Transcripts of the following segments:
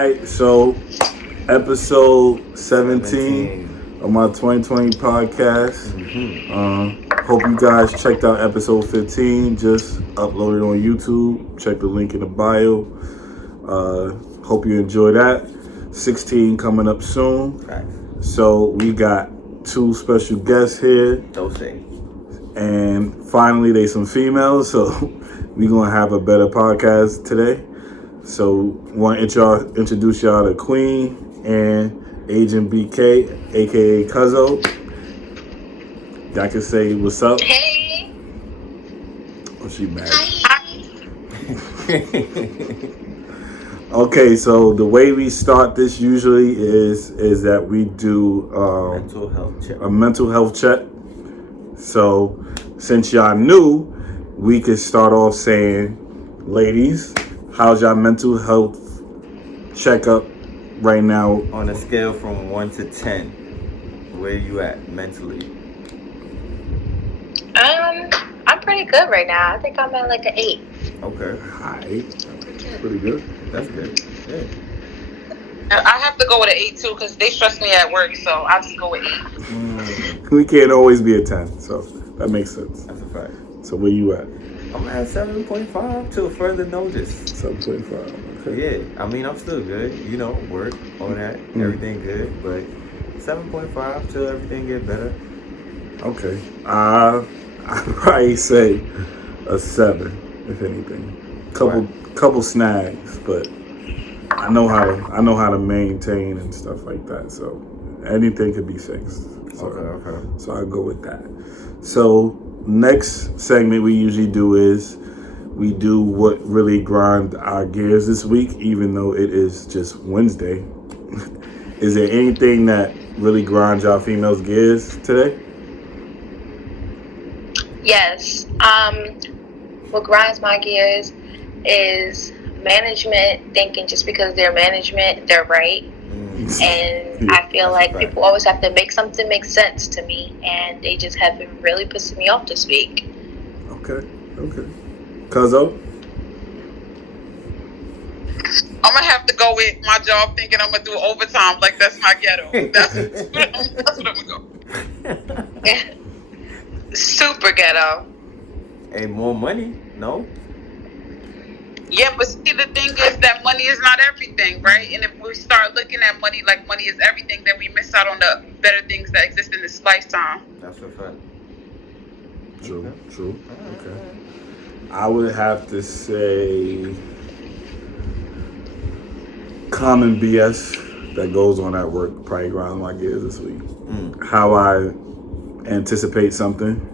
Alright, so episode 17 of my 2020 podcast. Hope you guys checked out episode 15. Just uploaded on YouTube. Check the link in the bio. Hope you enjoy that. 16 coming up soon. Right. So we got two special guests here. Don't say. And finally, they some females. So we gonna have a better podcast today. So want to introduce y'all to Queen and Agent BK, aka Cuzzo. Y'all can say what's up. Hey. Oh, she mad. Hi. Okay, so the way we start this usually is that we do Mental health check. a mental health check. So since y'all new, we could start off saying, ladies, how's y'all mental health checkup right now? On a scale from 1 to 10, where you at mentally? I'm pretty good right now. I think I'm at like an 8. Okay, Hi. Pretty good. that's good. Yeah. I have to go with an 8 too because they stress me at work, so I'll just go with 8. We can't always be a 10, so that makes sense. That's a fact. So where you at? I'm at 7.5 till further notice. 7.5. Okay. Yeah, I mean, I'm still good. You know, work, all that, everything good. But 7.5 till everything get better. Okay. I'd probably say a 7, if anything. Couple snags, but I know how to maintain and stuff like that. So anything could be fixed. So, Okay. So I go with that. So next segment we usually do is we do what really grind our gears this week, even though it is just Wednesday. Is there anything that really grinds y'all females' gears today? Yes. What grinds my gears is management thinking just because they're management, they're right. And I feel like people always have to make something make sense to me, and they just have been really pissing me off this week. Okay. Cuzzo? I'm gonna have to go with my job thinking I'm gonna do overtime like that's my ghetto. That's what I'm gonna go. Super ghetto. Hey, more money? No? Yeah, but see, the thing is that money is not everything, right? And if we start looking at money like money is everything, then we miss out on the better things that exist in this lifetime. That's a fact. True. Okay. I would have to say common BS that goes on at work probably grinds my gears this week. How I anticipate something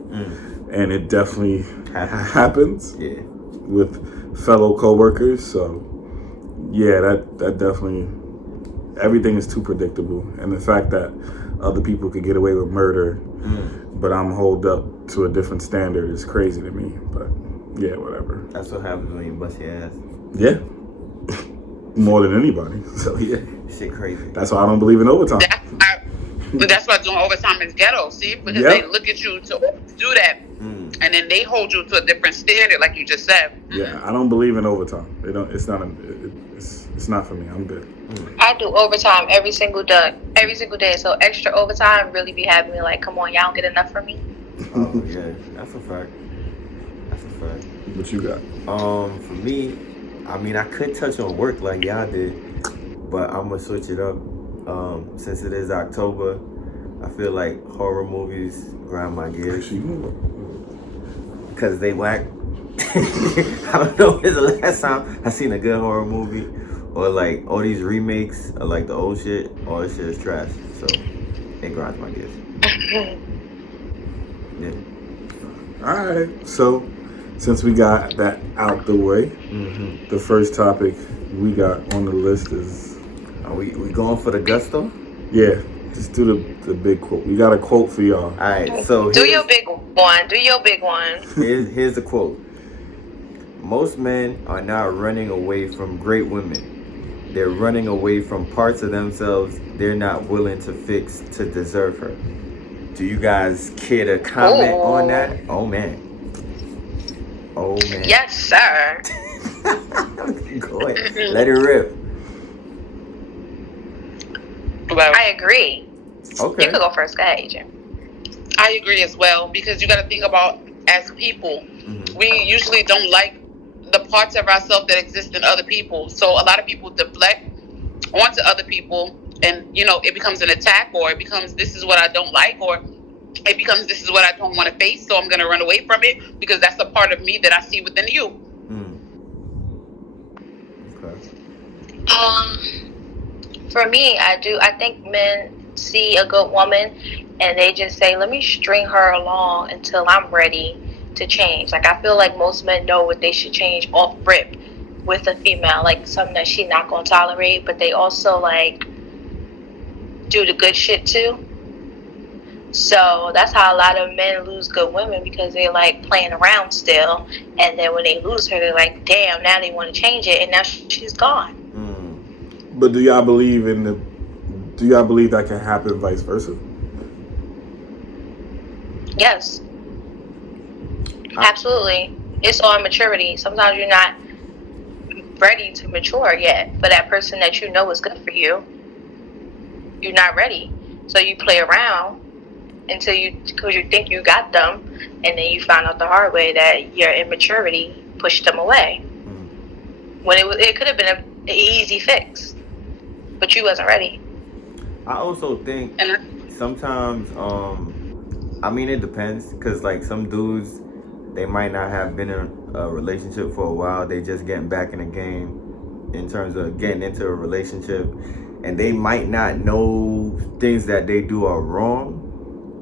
and it definitely happens Yeah. with fellow coworkers. So yeah, that definitely, everything is too predictable, and the fact that other people could get away with murder, but I'm holed up to a different standard is crazy to me. But yeah, whatever. That's what happens when you bust your ass. Yeah. More than anybody. So yeah, Shit crazy. that's why I don't believe in overtime. That's why doing overtime is ghetto, see? Because Yep. they look at you to do that, and then they hold you to a different standard, like you just said. Yeah, I don't believe in overtime. They don't. It's not. It's not for me. I'm good. I do overtime every single day. So extra overtime really be having me like, come on, y'all don't get enough from me. Oh, yeah. That's a fact. What you got? For me, I mean, I could touch on work like y'all did, but I'm gonna switch it up. Since it is October, I feel like horror movies grind my gears because they whack. I don't know when's the last time I seen a good horror movie, or like all these remakes of like the old shit. All this shit is trash, so it grinds my gears. Yeah. All right. So since we got that out the way, the first topic we got on the list is. Are we going for the gusto? Yeah, just do the big quote. We got a quote for y'all. All right, so Do your big one. here's the quote. Most men are not running away from great women. They're running away from parts of themselves they're not willing to fix to deserve her. Do you guys care to comment on that? Oh man. Yes, sir. Go ahead. Let it rip. Well, I agree. Okay. You could go first. Go ahead, Agent. I agree as well, because you got to think about, as people, we usually don't like the parts of ourselves that exist in other people. So a lot of people deflect onto other people, and it becomes an attack, or it becomes, this is what I don't like, or it becomes, this is what I don't want to face, so I'm going to run away from it because that's a part of me that I see within you. Okay. For me, I think men see a good woman and they just say, let me string her along until I'm ready to change. Like, I feel like most men know what they should change off rip with a female, like something that she's not going to tolerate, but they also like do the good shit too. So that's how a lot of men lose good women, because they like playing around still, and then when they lose her, they're like, damn, now they want to change it, and now she's gone. But do y'all believe that can happen vice versa? Yes. Absolutely. It's all maturity. Sometimes you're not ready to mature yet for that person that you know is good for you. You're not ready. So you play around because you think you got them, and then you find out the hard way that your immaturity pushed them away. When it could have been an easy fix, but you wasn't ready. I also think sometimes, it depends, because like some dudes, they might not have been in a relationship for a while. They just getting back in the game in terms of getting into a relationship, and they might not know things that they do are wrong.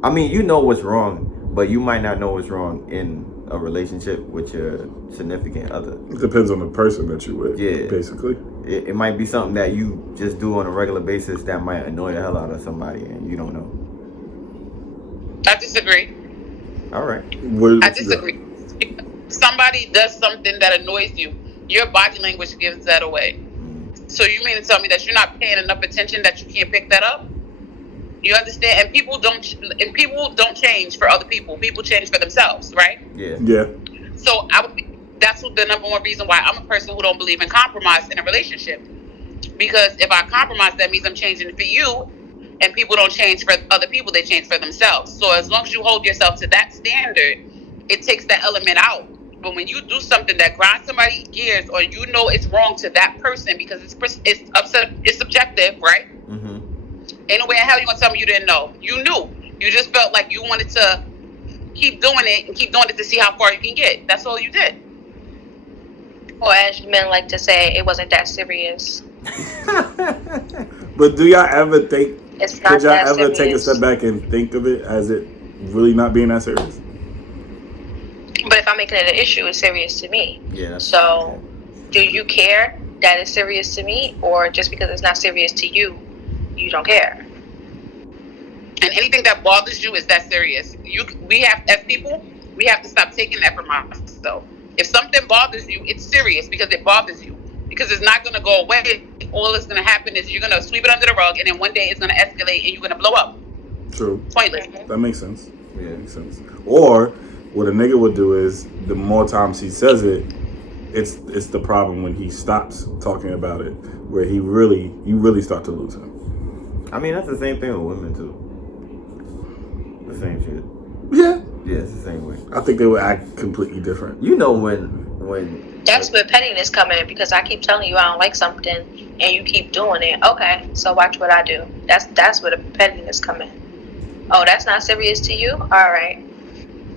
I mean, you know what's wrong, but you might not know what's wrong in a relationship with your significant other. It depends on the person that you're with. Yeah. Basically. It might be something that you just do on a regular basis that might annoy the hell out of somebody, and you don't know. I disagree. All right. I disagree. If somebody does something that annoys you, your body language gives that away. So you mean to tell me that you're not paying enough attention that you can't pick that up? You understand? And people don't change for other people. People change for themselves, right? Yeah. So that's the number one reason why I'm a person who don't believe in compromise in a relationship. Because if I compromise, that means I'm changing for you, and people don't change for other people, they change for themselves. So as long as you hold yourself to that standard, it takes that element out. But when you do something that grinds somebody's gears, or you know it's wrong to that person because it's subjective, right? Ain't no way in hell you gonna tell me you didn't know. You knew. You just felt like you wanted to keep doing it to see how far you can get. That's all you did. Or as men like to say, it wasn't that serious. But do y'all ever think? It's not could y'all that ever serious. take a step back and think of it as it really not being that serious? But if I'm making it an issue, it's serious to me. Yeah. So, do you care that it's serious to me, or just because it's not serious to you, you don't care? And anything that bothers you is that serious. As people, we have to stop taking that from ourselves. If something bothers you, it's serious because it bothers you. Because it's not going to go away. All that's going to happen is you're going to sweep it under the rug, and then one day it's going to escalate and you're going to blow up. True. Pointless. That makes sense. Yeah, it makes sense. Or what a nigga would do is, the more times he says it, it's the problem when he stops talking about it, where you really start to lose him. I mean, that's the same thing with women too. The same shit. Yeah. Yeah, it's the same way. I think they would act completely different. You know when That's where pettiness come in, because I keep telling you I don't like something and you keep doing it. Okay, so watch what I do. That's where the pettiness come in. Oh, that's not serious to you? All right.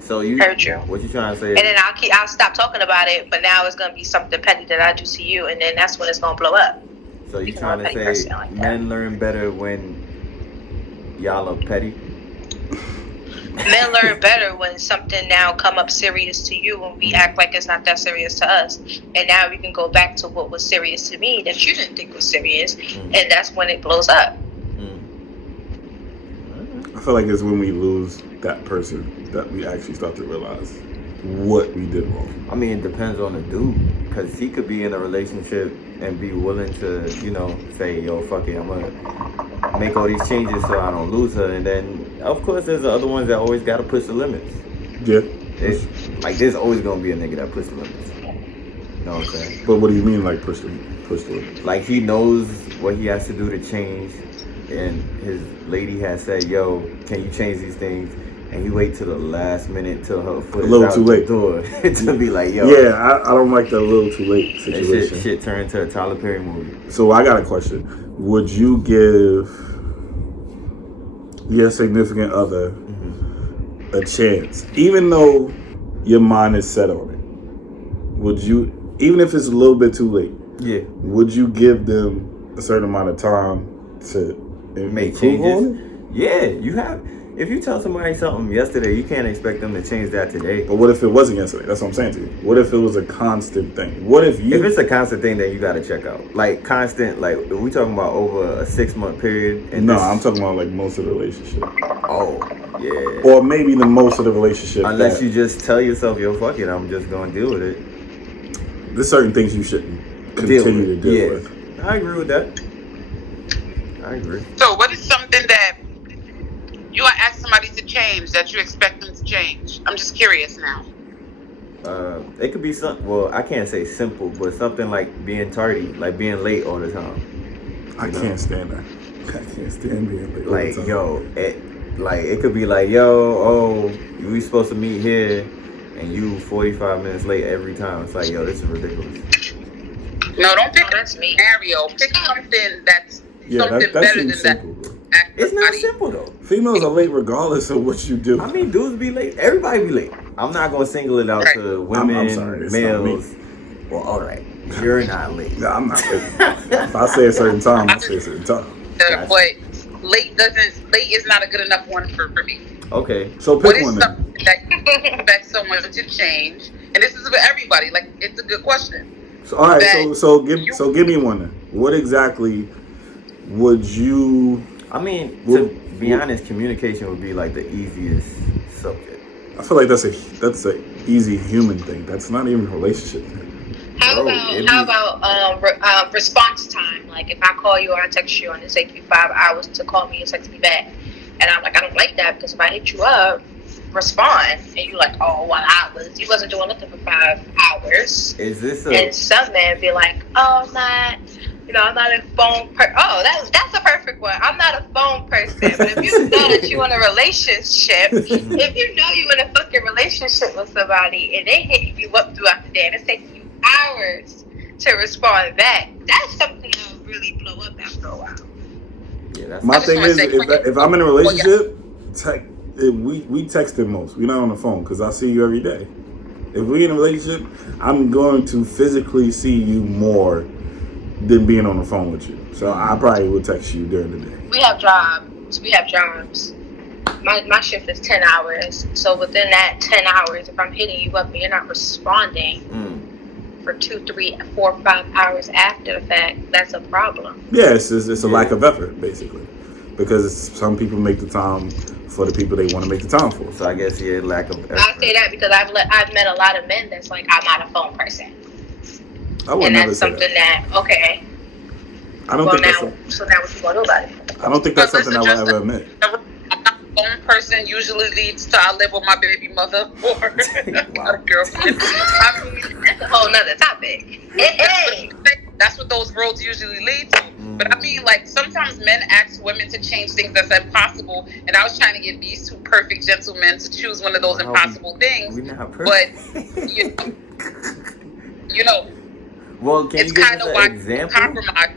So you heard you. What you trying to say? And then I'll stop talking about it, but now it's gonna be something petty that I do to you, and then that's when it's gonna blow up. So you trying to say like men learn better when y'all are petty? Men learn better when something now come up serious to you, and we act like it's not that serious to us. And now we can go back to what was serious to me that you didn't think was serious, and that's when it blows up. I feel like it's when we lose that person that we actually start to realize what we did wrong. I mean, it depends on the dude, because he could be in a relationship and be willing to, say, yo, fuck it, I'm gonna make all these changes so I don't lose her. And then, of course, there's the other ones that always gotta push the limits. Yeah. There's always gonna be a nigga that push the limits. You know what I'm saying? But what do you mean, like push the limits? Like, he knows what he has to do to change, and his lady has said, "Yo, can you change these things?" And he wait till the last minute till her foot is out the door to be like, "Yo." Yeah, I don't like that a little too late situation. That shit turned into a Tyler Perry movie. So I got a question. Would you give your significant other a chance, even though your mind is set on it? Would you, even if it's a little bit too late? Yeah. Would you give them a certain amount of time to make changes? Yeah, you have. If you tell somebody something yesterday, you can't expect them to change that today. But what if it wasn't yesterday? That's what I'm saying to you. What if it was a constant thing? What if you... If it's a constant thing, then you got to check out. Like, constant, like, if we talking about over a 6-month period... And no, I'm talking about, like, most of the relationship. Oh, yeah. Or maybe the most of the relationship. Unless you just tell yourself, yo, fuck it, I'm just going to deal with it. There's certain things you shouldn't continue to deal with. I agree with that. I agree. So what is something that you are asking somebody to change that you expect them to change? I'm just curious now. It could be something, well, I can't say simple, but something like being tardy, like being late all the time. I can't stand that. I can't stand being late all like, the time. yo, it could be like, yo, we supposed to meet here, and you 45 minutes late every time. It's like, yo, this is ridiculous. No, don't pick a scenario. Pick something that's something better than simple, that. Bro. It's not simple though. Females are late regardless of what you do. I mean, dudes be late. Everybody be late. I'm not gonna single it out to women, I'm sorry, males. Well, all right, you're not late. No, I'm not late. If I say a certain time, I say a certain time. But late is not a good enough one for me. Okay. So pick what is one something that you expect someone to change? And this is for everybody. Like, it's a good question. So all right, so give me one then. What exactly would you? I mean, to be honest, communication would be like the easiest subject. I feel like that's a easy human thing. That's not even a relationship thing. How about response time? Like, if I call you or I text you and it takes you 5 hours to call me and text me back, and I'm like, I don't like that, because if I hit you up, respond, and you're like, oh, 1 hour. You wasn't doing nothing for 5 hours. Is this and some men be like, oh, I'm not a phone person. Oh, that's a perfect one. I'm not a phone person. But if you know that you in a relationship, if you know you in a fucking relationship with somebody and they hit you up throughout the day and it's taking you hours to respond back, that's something that will really blow up after a while. Yeah, my thing is, if I'm in a relationship, we text the most. We're not on the phone because I see you every day. If we're in a relationship, I'm going to physically see you more than being on the phone with you. So I probably will text you during the day. We have jobs. My shift is 10 hours. So within that 10 hours, if I'm hitting you up and you're not responding for 2, 3, 4, 5 hours after the fact, that's a problem. Yeah, it's a lack of effort, basically. Because some people make the time for the people they want to make the time for. So I guess, lack of effort. I say that because I've met a lot of men that's like, I'm not a phone person. And that's something that okay. I don't think now what you want to do about it? I don't think that's something I would ever admit. I'm not a phone person. Usually leads to I live with my baby mother or a girlfriend. I mean, that's a whole nother topic. Hey. That's what those roads usually lead to. But I mean, like, sometimes men ask women to change things that's impossible, and I was trying to get these two perfect gentlemen to choose one of those impossible things. But you know. Well, can it's you give kind us of an example? Compromise.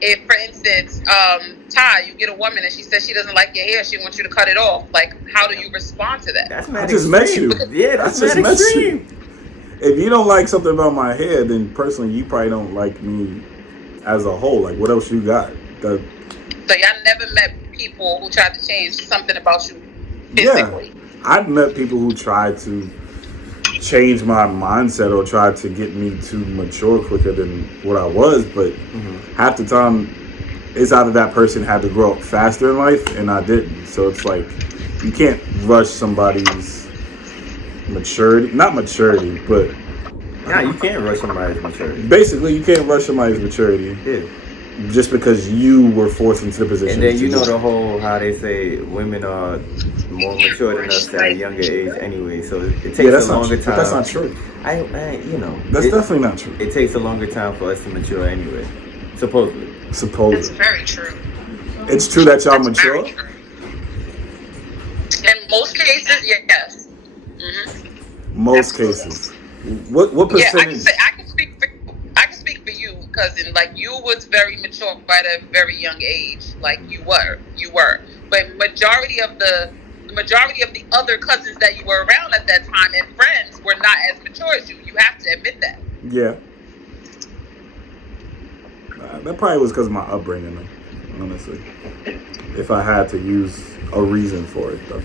If, for instance, Ty, you get a woman and she says she doesn't like your hair, she wants you to cut it off. Like, how do you respond to that? I just met you. Yeah, that's just met you. If you don't like something about my hair, then personally, you probably don't like me as a whole. Like, what else you got? So y'all never met people who tried to change something about you physically? Yeah, I've met people who tried to change my mindset or try to get me to mature quicker than what I was, but half the time it's either that person had to grow up faster in life and I didn't. So it's like you can't rush somebody's maturity, not maturity, but you can't rush somebody's maturity. Basically, you can't rush somebody's maturity. Yeah. Just because you were forced into the position. And then you know the whole, how they say women are more mature than us at a younger age anyway, so it takes a longer time. But that's not true. That's definitely not true. It takes a longer time for us to mature anyway, supposedly. That's very true. It's true that y'all That's mature? very true. In most cases, yes. Mm-hmm. Most cases. What Yeah, I percentage? can speak for you, cousin. Like, you was very mature at a very young age. Like, you were. But majority of the other cousins that you were around at that time and friends were not as mature as you. You have to admit that. Yeah. That probably was because of my upbringing, though, honestly. If I had to use a reason for it, though.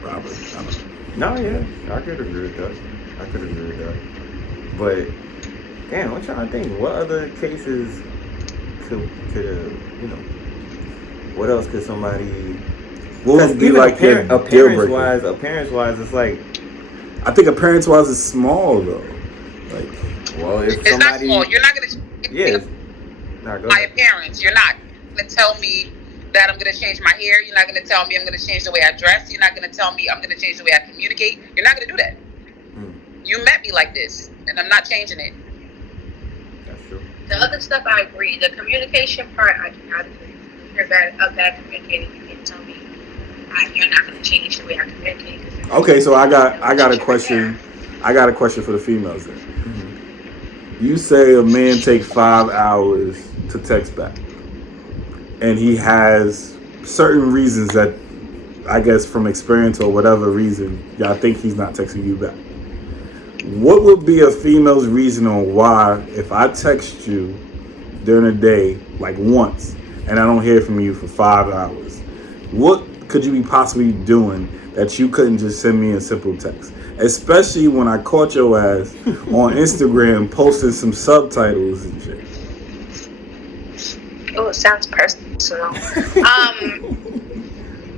Probably. I don't know. No, yeah, I could agree with that. But damn, I'm trying to think. What other cases could what else could somebody? What would be like your deal breaker? Appearance-wise, it's like. I think appearance-wise is small, though. Like, well, if it's somebody, not small. You're not gonna my appearance. You're not gonna tell me that I'm gonna change my hair. You're not gonna tell me I'm gonna change the way I dress. You're not gonna tell me I'm gonna change the way I communicate. You're not gonna do that. You met me like this, and I'm not changing it. That's true. The other stuff I agree. The communication part, I do not agree. If you're a bad communicator, you can tell me you're not going to change the way I communicate. okay, so I got a question. I got a question for the females then. Mm-hmm. You say a man takes 5 hours to text back, and he has certain reasons that, I guess from experience or whatever reason, y'all think he's not texting you back. What would be a female's reason on why, if I text you during the day, like once, and I don't hear from you for 5 hours, what could you be possibly doing that you couldn't just send me a simple text? Especially when I caught your ass on Instagram posting some subtitles and shit. Oh, it sounds personal.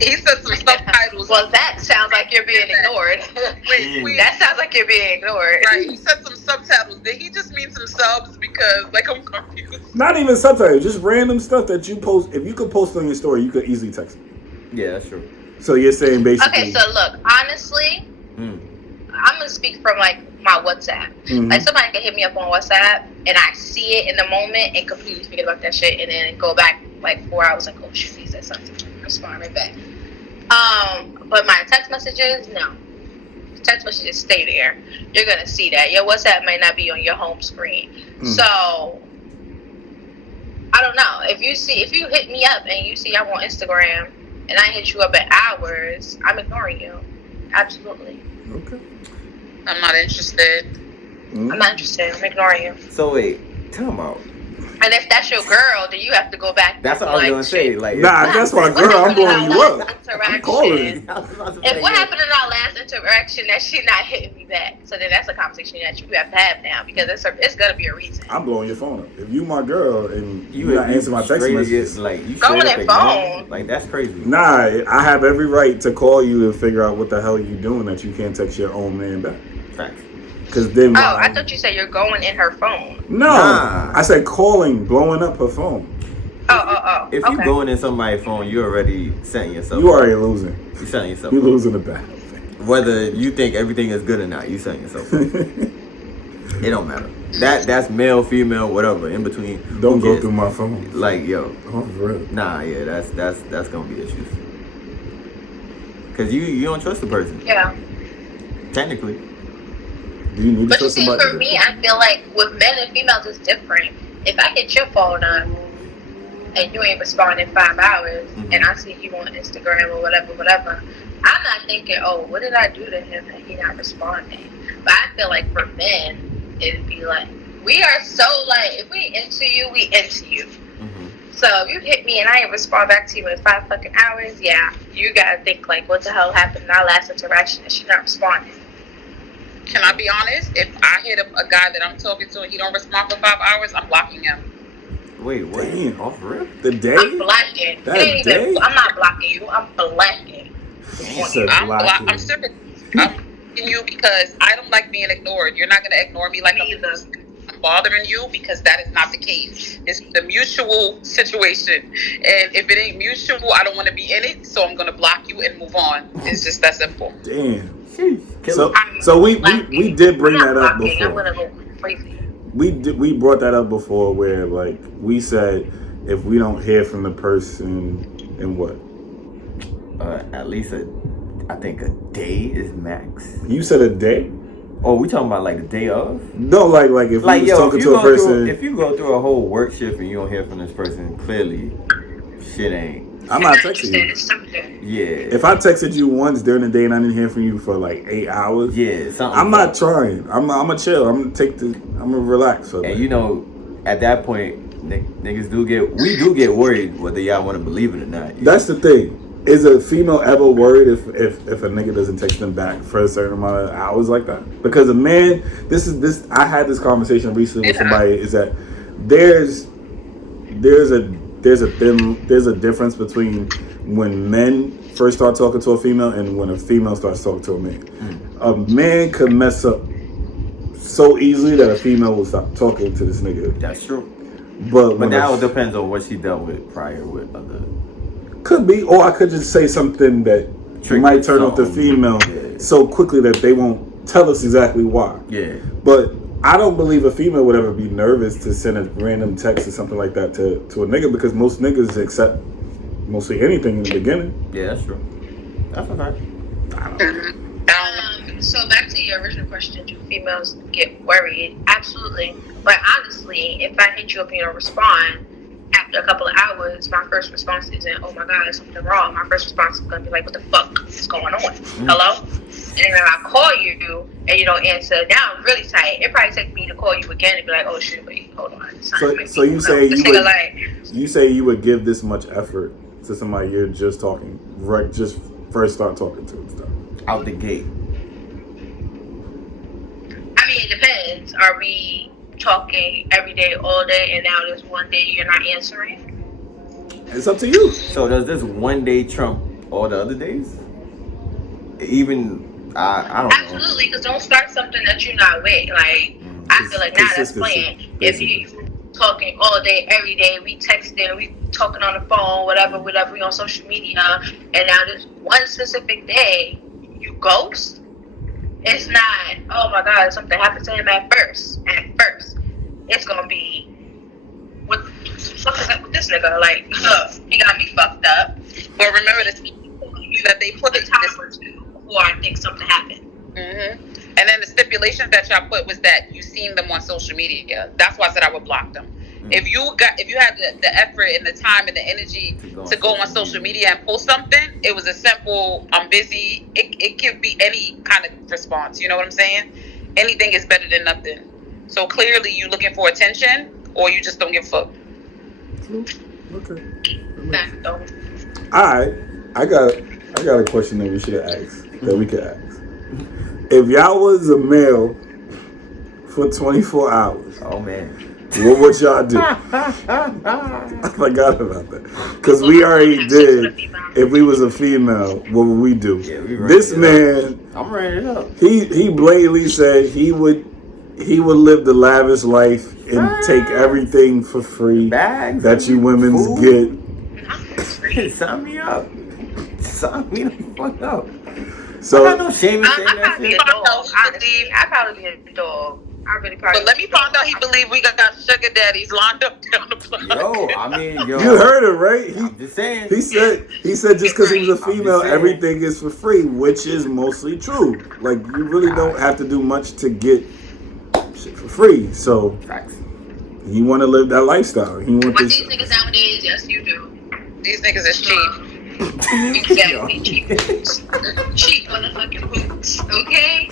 He said some subtitles. Well, that sounds like you're being ignored. Wait. That sounds like you're being ignored. Right, he said some subtitles. Did he just mean some subs? Because, like, I'm confused. Not even subtitles, just random stuff that you post. If you could post on your story, you could easily text me. Yeah, that's true. So you're saying basically... Okay, so look, honestly, I'm going to speak from, like, my WhatsApp. Mm-hmm. Like, somebody can hit me up on WhatsApp, and I see it in the moment and completely forget about that shit, and then go back, like, 4 hours, like, oh, shoot, he said something. Respond right back. But my text messages, no. Text messages stay there. You're going to see that. Your WhatsApp might not be on your home screen. So, I don't know. If you hit me up and you see I'm on Instagram, and I hit you up at hours, I'm ignoring you. Absolutely. Okay. I'm not interested. I'm not interested. I'm ignoring you. So wait, tell them out. And if that's your girl, then you have to go back. That's what I was gonna say. Like, nah, that's my girl. I'm blowing you up. I'm calling. If what happened in our last interaction that she not hitting me back, so then that's a conversation that you have to have now because it's gonna be a reason. I'm blowing your phone up. If you my girl and you not answer my text messages, like you go on that phone. Like that's crazy. Nah, I have every right to call you and figure out what the hell you doing that you can't text your own man back. Facts. Cause then I thought you said you're going in her phone. No, I said calling, blowing up her phone. Oh. If you going in somebody's phone, you already setting yourself. You already losing. You setting yourself. You losing the battle. Whether you think everything is good or not, you setting yourself. It don't matter. That's male, female, whatever in between. Don't go through my phone. Like yo. Oh, for real. Nah, yeah, that's gonna be issues. Cause you don't trust the person. Yeah. Technically. Do you need but to you trust see, somebody? for me, I feel like with men and females, it's different. If I hit your phone up and you ain't responding in 5 hours, and I see you on Instagram or whatever, I'm not thinking, oh, what did I do to him that he not responding? But I feel like for men, it'd be like, we are so like, if we into you, we into you. So if you hit me and I ain't respond back to you in 5 fucking hours, yeah, you gotta think like, what the hell happened in our last interaction and she not responding? Can I be honest? If I hit a guy that I'm talking to and he don't respond for 5 hours, I'm blocking him. Wait, what? Damn. Off rip? The day? I'm blocking. That day? I'm not blocking you. I'm blocking. I'm stripping you because I don't like being ignored. You're not gonna ignore me like I'm bothering you because that is not the case. It's the mutual situation, and if it ain't mutual, I don't want to be in it. So I'm gonna block you and move on. It's just that simple. Damn. So we did bring that up before. I'm gonna go crazy. We brought that up before where like we said if we don't hear from the person in what? At least I think a day is max. You said a day? Oh, we talking about like a day of? No, like if Like, you was talking to a person. If you go through a whole work shift and you don't hear from this person, clearly shit ain't. I'm not texting you. Yeah. If I texted you once during the day and I didn't hear from you for like 8 hours, yeah, something. I'm not trying. I'm gonna chill. I'm gonna relax. And you know, at that point, niggas do get worried whether y'all want to believe it or not. That's the thing. Is a female ever worried if a nigga doesn't text them back for a certain amount of hours like that? Because a man, I had this conversation recently with somebody. Is that there's a difference between when men first start talking to a female and when a female starts talking to a man. A man could mess up so easily that a female will stop talking to this nigga. That's true. But now it depends on what she dealt with prior with other. Could be, or I could just say something that might turn off the female so quickly that they won't tell us exactly why. Yeah. But I don't believe a female would ever be nervous to send a random text or something like that to a nigga, because most niggas accept mostly anything in the beginning. Yeah, that's true. That's okay. So back to your original question, do females get worried? Absolutely. But honestly, if I hit you up and you don't respond, after a couple of hours, my first response isn't, oh my God, there's something wrong. My first response is going to be like, what the fuck is going on? Hello? And then if I call you and you don't answer, now I'm really tight. It probably takes me to call you again and be like, oh shit, wait, hold on. So you say you say you would give this much effort to somebody you're just talking, right? Just first start talking to and stuff. Out the gate. I mean, it depends. Are we talking every day, all day, and now there's one day you're not answering? It's up to you. So does this one day trump all the other days? Even I don't know. Absolutely, because don't start something that you're not with. Like, I feel like now that's playing. If you talking all day, every day, we texting, we talking on the phone, whatever, we on social media, and now this one specific day you ghost. It's not, oh my God, something happened to him at first. It's gonna be, what the fuck is up with this nigga? Like, he got me fucked up. But remember this, that they put a time or two before I think something happened. Mm-hmm. And then the stipulation that y'all put was that you seen them on social media. That's why I said I would block them. Mm-hmm. If you had the effort and the time and the energy to go on social media and post something, it was a simple, I'm busy. It could be any kind of response. You know what I'm saying? Anything is better than nothing. So clearly you looking for attention or you just don't give a fuck. Okay. All right. I got a question that we should have asked. That we could ask. If y'all was a male for 24 hours. Oh man. What would y'all do? I forgot about that. Because we already did. If we was a female, what would we do? Yeah, this man, I'm ready it up. He blatantly said he would live the lavish life and take everything for free that you women's get. Sign me up. Sign me the fuck up. So I got no shame in saying that shit. I'd probably be a dog. But let me find out he believe we got sugar daddies lined up down the block. You heard it, right? I'm just saying. He said just because he was a female, everything is for free, which is mostly true. Like, you really don't have to do much to get shit for free. So he want to live that lifestyle. He want these niggas nowadays, yes, you do. These niggas is cheap. Exactly, cheap motherfucking boots, okay?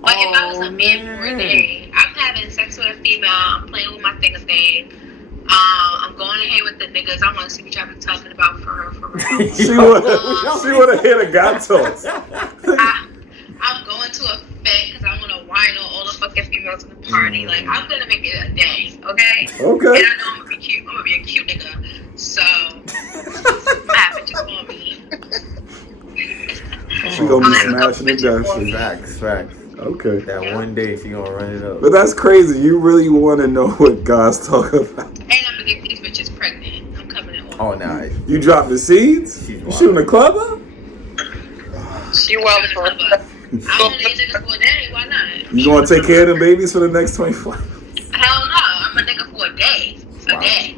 But if I was a man for a day, I'm having sex with a female, I'm playing with my thing. I'm going ahead with the niggas. I want to see what y'all be talking about for real. She want to hear the guy talks. I'm going to a fete because I want to wine on all the fucking females in the party. Like, I'm going to make it a day, okay? Okay. And I know I'm going to be cute. I'm going to be a cute nigga. So, have it just on me. She going to be smashing and dancing. Facts. Okay. That one day she gonna run it up. But that's crazy. You really want to know what guys talk about. And I'm gonna get these bitches pregnant. I'm coming in. Oh, nice. You drop the seeds? You shooting a club up? She well for I'm only a nigga for a day. Why not? You gonna take care of the babies for the next 24 hours? Hell no. I'm a nigga for a day. A day.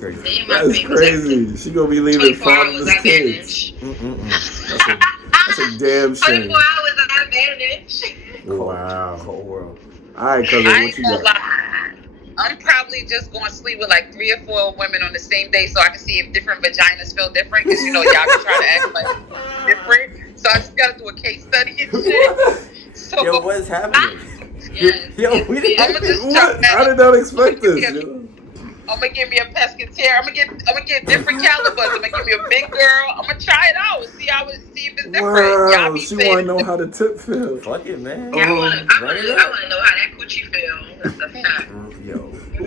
crazy. Then you might That's be crazy. She gonna be leaving 24 hours fatherless kids. advantage. That's a damn shame. 24 hours advantage. Wow. Whole world. All right, cousin, I what ain't you gonna got? lie. I'm probably just going to sleep with like 3 or 4 women on the same day so I can see if different vaginas feel different. Because, you know, y'all be trying to act like different. So I just got to do a case study and shit. So, Yo, what's happening? Yes. Yo, we didn't. I'm gonna just What? I did not expect this. Yo. I'm gonna give me a pescatarian. I'm gonna get different calibers. I'm gonna give me a big girl. I'm gonna try it out. See if it's different. Y'all Wow, be she saying want to know how the tip feel. Fuck it, man. Yeah, I Oh, want to know how that coochie feel. That's a fact. Yo,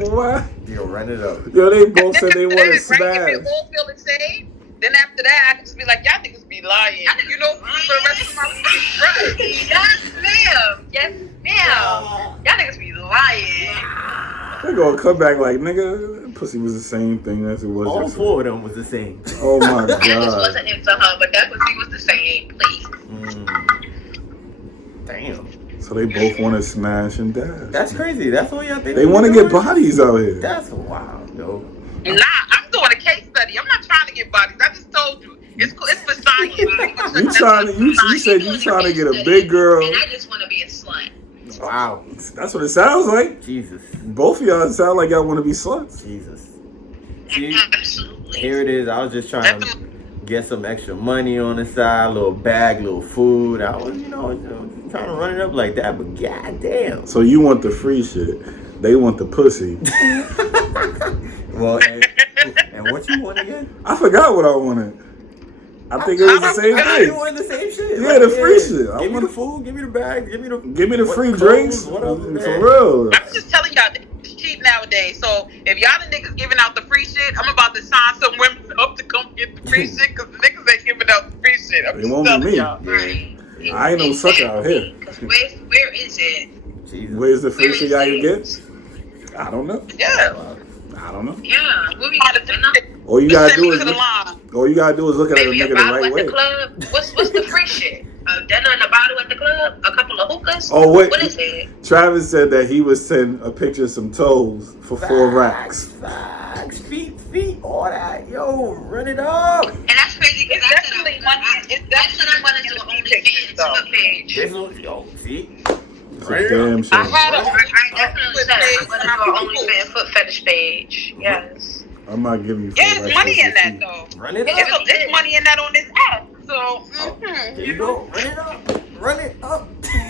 What? yo, run it up. Yo, they both said they want to Right? If smash. it all feel the same, then after that I can just be like, y'all niggas be lying. You know, for the rest of my life. Right. Yes, ma'am. Yes, ma'am. Y'all niggas be lying. They're gonna come back like, nigga, that pussy was the same thing as it was. All yesterday. 4 of them was the same. Oh my I just god. wasn't into her, but that pussy was the same. Please. Damn. So they both want to smash and dash. That's crazy. That's all y'all think. They want to get bodies out here. That's wild, yo. Nah, I'm doing a case study. I'm not trying to get bodies. I just told you. It's for science. You trying to? You said you trying to get a big girl. And I just want to be a slut. Wow. That's what it sounds like. Jesus. Both of y'all sound like y'all want to be sluts. Jesus. See, Absolutely. here it is. I was just trying to get some extra money on the side, a little bag, little food. I was, trying to run it up like that, but goddamn. So you want the free shit? They want the pussy. Well, and what you want again? I forgot what I wanted. I think it was the same You thing. wanted the same shit. Yeah, the free shit. I Give me want- the food. Give me the bag. Give me the free clothes, drinks. What else, For man? real. I'm just telling y'all, it's cheap nowadays. So if y'all the niggas giving out the free shit, I'm about to sign some women up to come get the free shit because the niggas ain't giving out the free shit. I'm It just won't be telling me. y'all. Right. I ain't no sucker out here. Because where is it? Jesus. Where's the free Where shit is y'all it? can get? I don't know. Yeah. I don't know. Yeah. What we gotta do now? All you Just gotta send do me is to the look, line. all you gotta do is look at a Maybe a nigga the bottle right at way. the club. What's the free shit? A dinner and a bottle at the club? A couple of hookahs? Oh wait, What is it? Travis said that he would send a picture of some toes for 4 racks. Facts. Feet, all that. Yo, run it up. And that's crazy because It's I definitely money. It's definitely I wanted to do an money in the pictures, though. OnlyFans page. There's no, yo, see? It's a damn I shame. had a I definitely said I'm gonna do an OnlyFans. OnlyFans foot fetish page. Yes. I'm not giving you. Yeah, 4 there's racks money for in that feet. though. Run it up. There's money in that on this app. So, There you go. Run it up. Run it up.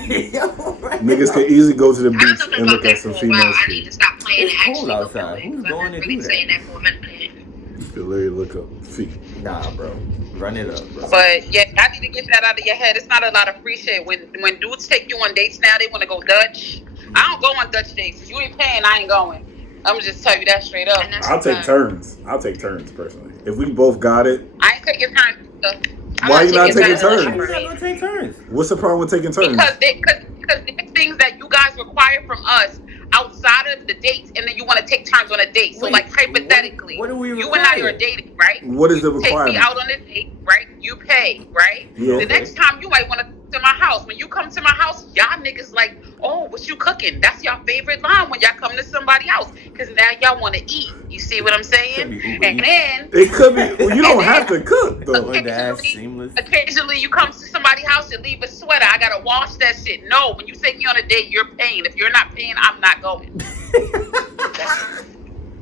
Yo, run it Niggas up. can easily go to the I've beach been talking and about look at that some for a while. females' I need to feet. stop playing It's and actually cold go outside. do it, Who's 'cause I've going been to really do that? saying that for a minute. You can literally look up feet. Nah, bro. Run it up, bro. but yeah, I need to get that out of your head. It's not a lot of free shit. When dudes take you on dates now, they want to go Dutch. I don't go on Dutch dates. If you ain't paying, I ain't going. I'm just tell you that straight up. And that's I'll take fine. turns. I'll take turns personally. If we both got it, I ain't taking time. Why you not taking How turns? you not gonna take turns? what's the problem with taking turns? Because there's things that you guys require from us outside of the dates, and then you want to take turns on a date. So, Wait, like hypothetically, what do we you and I require? are dating, right? What is the Take me requirement? out on a date, right? You pay, right? Yeah. The next time you might want to come to my house. When you come to my house, y'all niggas like, oh, what you cooking? That's your favorite line when y'all come to somebody else, because now y'all want to eat. You see what I'm saying? Could be Uber And Eats. then It could be. Well, you don't have to cook though. DoorDash, seamless. occasionally you come to somebody's house and leave a sweater. I gotta wash that shit. No, when you take me on a date, you're paying. If you're not paying, I'm not going.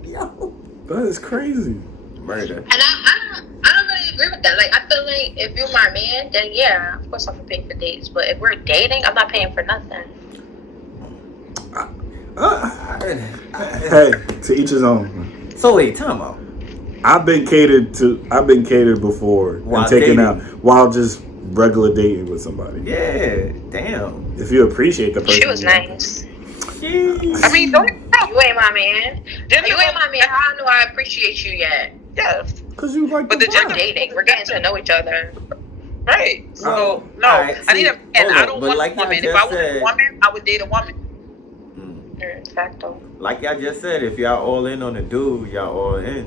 Yo. That is crazy. Murder. And I don't really agree with that. Like, I feel like if you're my man, then yeah, of course I'm gonna pay for dates. But if we're dating, I'm not paying for nothing. Hey, to each his own. So wait, time out. I've been catered before While and taken dating. out while just regular dating with somebody. Yeah, damn. If you appreciate the person, She was nice. Jeez. I mean, don't You ain't my man. Gender- You ain't my man. How do I appreciate you yet? Yes, because you like but the the vibe. gender Dating. We're getting to know each other. right. So Well, no, alright, I need a see, man. hold I on, don't but want like a y'all woman. If just I wanted said- a woman, I would date a woman. Facto. Like y'all just said, if y'all all in on the dude, y'all all in.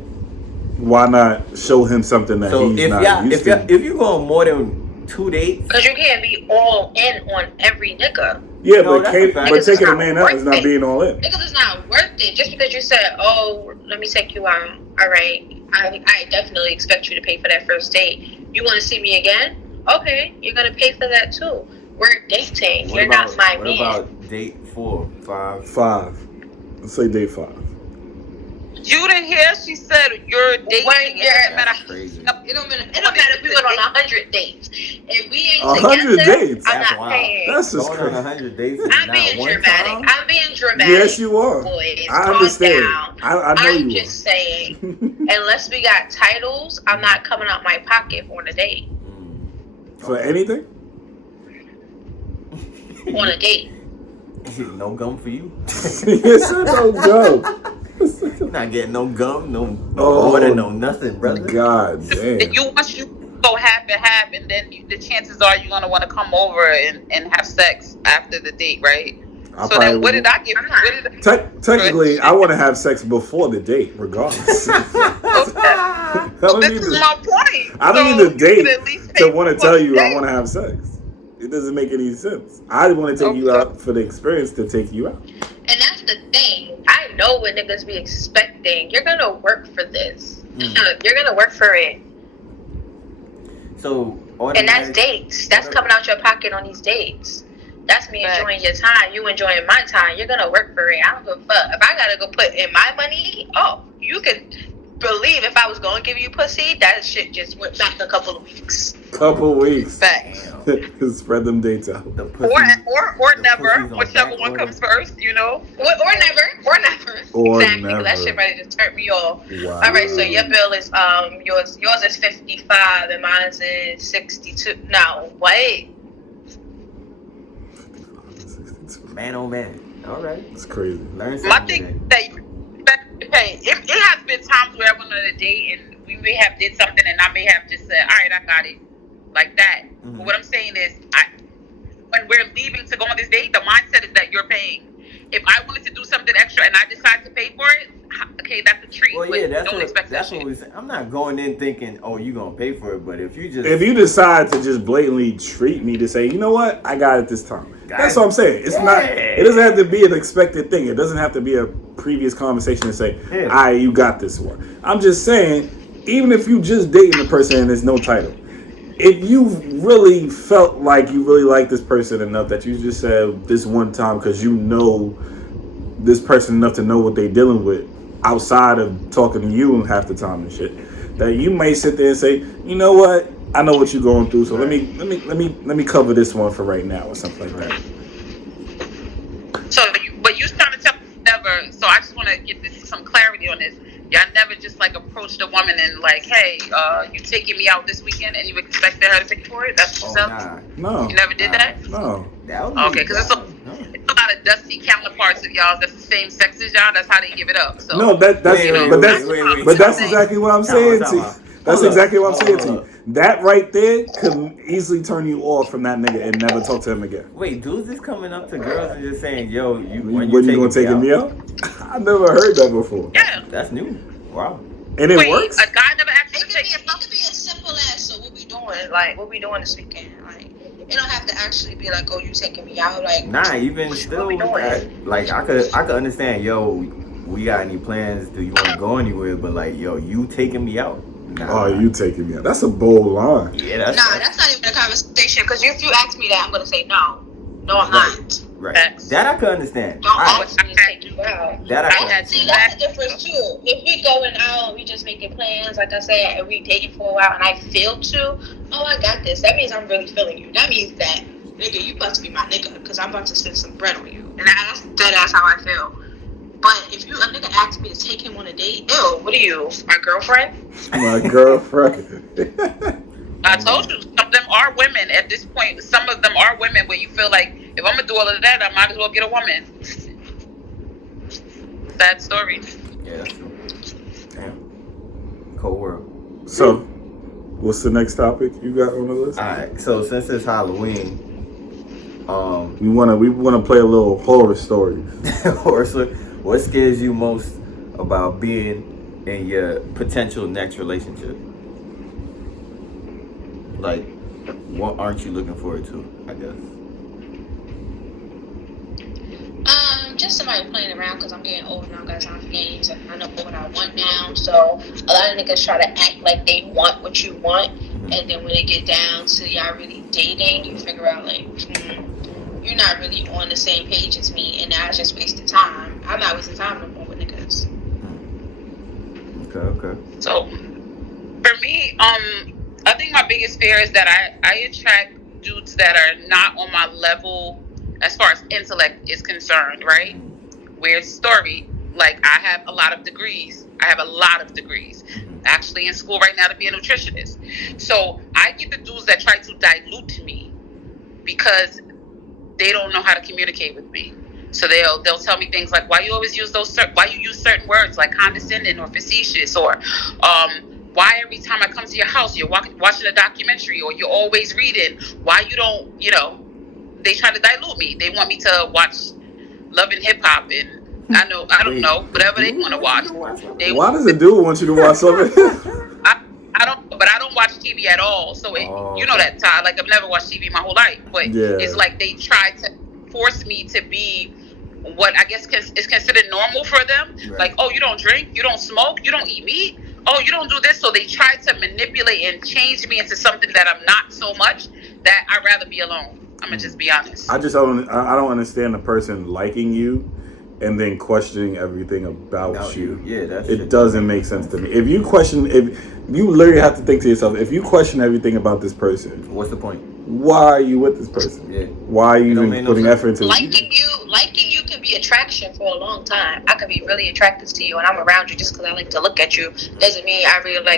Why not show him something that So he's if not y'all, used to? if you go on more than 2 dates, Because you can't be all in on every nigga. Yeah, No, but that's a fact. taking a man out is not being all in. Niggas is not worth it. Just because you said, oh, let me take you out. All right. I definitely expect you to pay for that first date. You want to see me again? Okay, you're going to pay for that too. We're dating. You're not my man. What about date 4, 5? 5. Let's say date 5. You didn't hear? She said you're dating. That's crazy. It don't matter if we went on 100 dates. If we ain't 100 together, dates? I'm That's not wild. paying. That's just Going crazy. on 100 dates is I'm not being one dramatic. time? I'm being dramatic. Yes, you are. Boys, I calm understand. down. I know I'm you just saying, unless we got titles, I'm not coming out my pocket on a date. For anything? On a date. No gum for you? Yes, no go. Not getting no gum, no Oh, water, no nothing, brother. God damn. Once you go half and then the chances are you're gonna want to come over and have sex after the date, right? So then, what did I give? Technically, I want to have sex before the date, regardless. This is my point. I don't need a date to want to tell you I want to have sex. It doesn't make any sense. I want to take you out for the experience to take you out. And that's the thing. I know what niggas be expecting. You're gonna work for this. You're gonna work for it. So, and that's dates. That's coming out your pocket on these dates. That's me enjoying your time. You enjoying my time. You're gonna work for it. I don't give a fuck. If I gotta go put in my money, you can believe if I was gonna give you pussy, that shit just went back a couple of weeks. Facts. Spread them dates out. Or never, whichever one comes first, you know. Or never. Exactly. Never. That shit ready to turn me off. Wow. All right, so your bill is yours is 55 and mine is 62. No, wait. Man, oh man. All right. It's crazy. Learn something. My thing that you expect to pay. It has been times where I went on a date and we may have did something and I may have just said, all right, I got it. Like that. Mm-hmm. But what I'm saying is, when we're leaving to go on this date, the mindset is that you're paying. If I wanted to do something extra and I decide to pay for it, okay, that's a treat. Well, yeah, that's what we say. I'm not going in thinking, oh, you gonna pay for it. But if you decide to just blatantly treat me to say, you know what, I got it this time. That's what I'm saying. It's not. It doesn't have to be an expected thing. It doesn't have to be a previous conversation to say, all right, you got this one. I'm just saying, even if you just dating the person and there's no title, if you really felt like you really like this person enough that you just said this one time because you know this person enough to know what they're dealing with outside of talking to you half the time and shit, that you may sit there and say, you know what, I know what you're going through, so let me cover this one for right now or something like that. So, but you trying to tell me never. So I just want to get some clarity on this. Y'all never just like approached a woman and like, hey, you taking me out this weekend, and you expected her to pay for it? That's what's up. No. You never did that? No. Okay, because it's a lot of dusty counterparts of y'all that's the same sex as y'all. That's how they give it up. So no, that's exactly what I'm saying to you. That's exactly what I'm saying to you. That right there could easily turn you off from that nigga and never talk to him again. Wait, dudes is coming up to girls and just saying, yo, when you gonna take me out? I never heard that before. Yeah. That's new. Wow. And it works? A guy never actually It could be as simple as, so what we doing? Like, what we doing this weekend? Like, it don't have to actually be like, oh, you taking me out? Like, nah, even still, like I could understand, yo, we got any plans? Do you want to go anywhere? But like, yo, you taking me out? Nah. Oh, you taking me out? That's a bold line. Yeah, that's not even a conversation. Because if you ask me that, I'm gonna say no. No, I'm not. Right. That I could understand. Don't ask me to take you out. That I could understand. See, that's the difference too. If we going out, we just making plans, like I said, and we dating for a while, and I feel to, oh, I got this. That means I'm really feeling you. That means that, nigga, you about to be my nigga, because I'm about to spend some bread on you. And that's how I feel. But if a nigga asks me to take him on a date, ew, what are you, my girlfriend? My girlfriend. I told you, some of them are women at this point. Some of them are women where you feel like, if I'm going to do all of that, I might as well get a woman. Sad story. Yeah, that's true. Damn. Cold world. So, what's the next topic you got on the list? Alright, so since it's Halloween, we wanna play a little horror stories. Horror story. What scares you most about being in your potential next relationship? Like, what aren't you looking forward to, I guess? just somebody playing around because I'm getting older now. I got time for games. And I know what I want now. So a lot of niggas try to act like they want what you want, and then when they get down to y'all really dating, you figure out like, you're not really on the same page as me, and now it's just wasted time. I'm not wasting time no more with niggas. Okay. So for me, I think my biggest fear is that I attract dudes that are not on my level as far as intellect is concerned, right? Weird story. Like, I have a lot of degrees. Actually in school right now to be a nutritionist. So I get the dudes that try to dilute me because they don't know how to communicate with me. So they'll tell me things like, why you use certain words like condescending or facetious, or why every time I come to your house you're watching a documentary, or you're always reading, why you don't, they try to dilute me. They want me to watch Love and Hip Hop, and I don't know, whatever they want to watch. Why does a dude want you to watch something? I don't watch TV at all. So you know that, Todd. Like, I've never watched TV my whole life, but it's like they try to force me to be what I guess is considered normal for them. Right. Like, oh, you don't drink, you don't smoke, you don't eat meat, oh, you don't do this. So they try to manipulate and change me into something that I'm not so much, that I'd rather be alone. I'm gonna just be honest. I don't understand the person liking you and then questioning everything about you. Yeah, it doesn't make sense to me. If you literally have to think to yourself, if you question everything about this person, what's the point? Why are you with this person? Yeah. Why are you even putting effort into liking you can be attraction for a long time. I could be really attracted to you and I'm around you just because I like to look at you. Doesn't mean I really I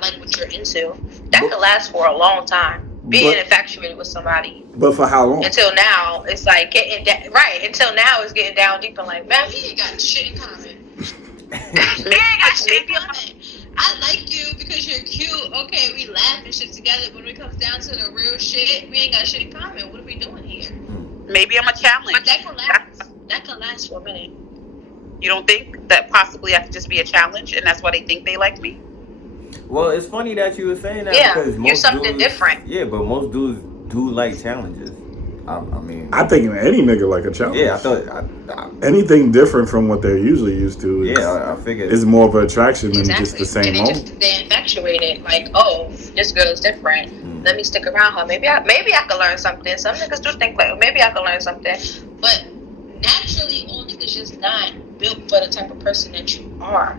like what you're into. That could last for a long time. Being infatuated with somebody. But for how long? Until now, it's like until now, it's getting down deep and like, man, we ain't got shit in common. I like you because you're cute. Okay, we laugh and shit together. But when it comes down to the real shit, we ain't got shit in common. What are we doing here? Maybe I'm a challenge. But that can last for a minute. You don't think that possibly I could just be a challenge, and that's why they think they like me? Well, it's funny that you were saying that. Yeah, because you're something different. Yeah, but most dudes do like challenges. I think any nigga like a challenge. Yeah, I thought anything different from what they're usually used to. I figured it's more of an attraction than just the same moment. They're infatuated. Like, oh, this girl is different. Let me stick around her. Maybe I can learn something. Some niggas do think like, maybe I can learn something. But naturally, all niggas just not built for the type of person that you are.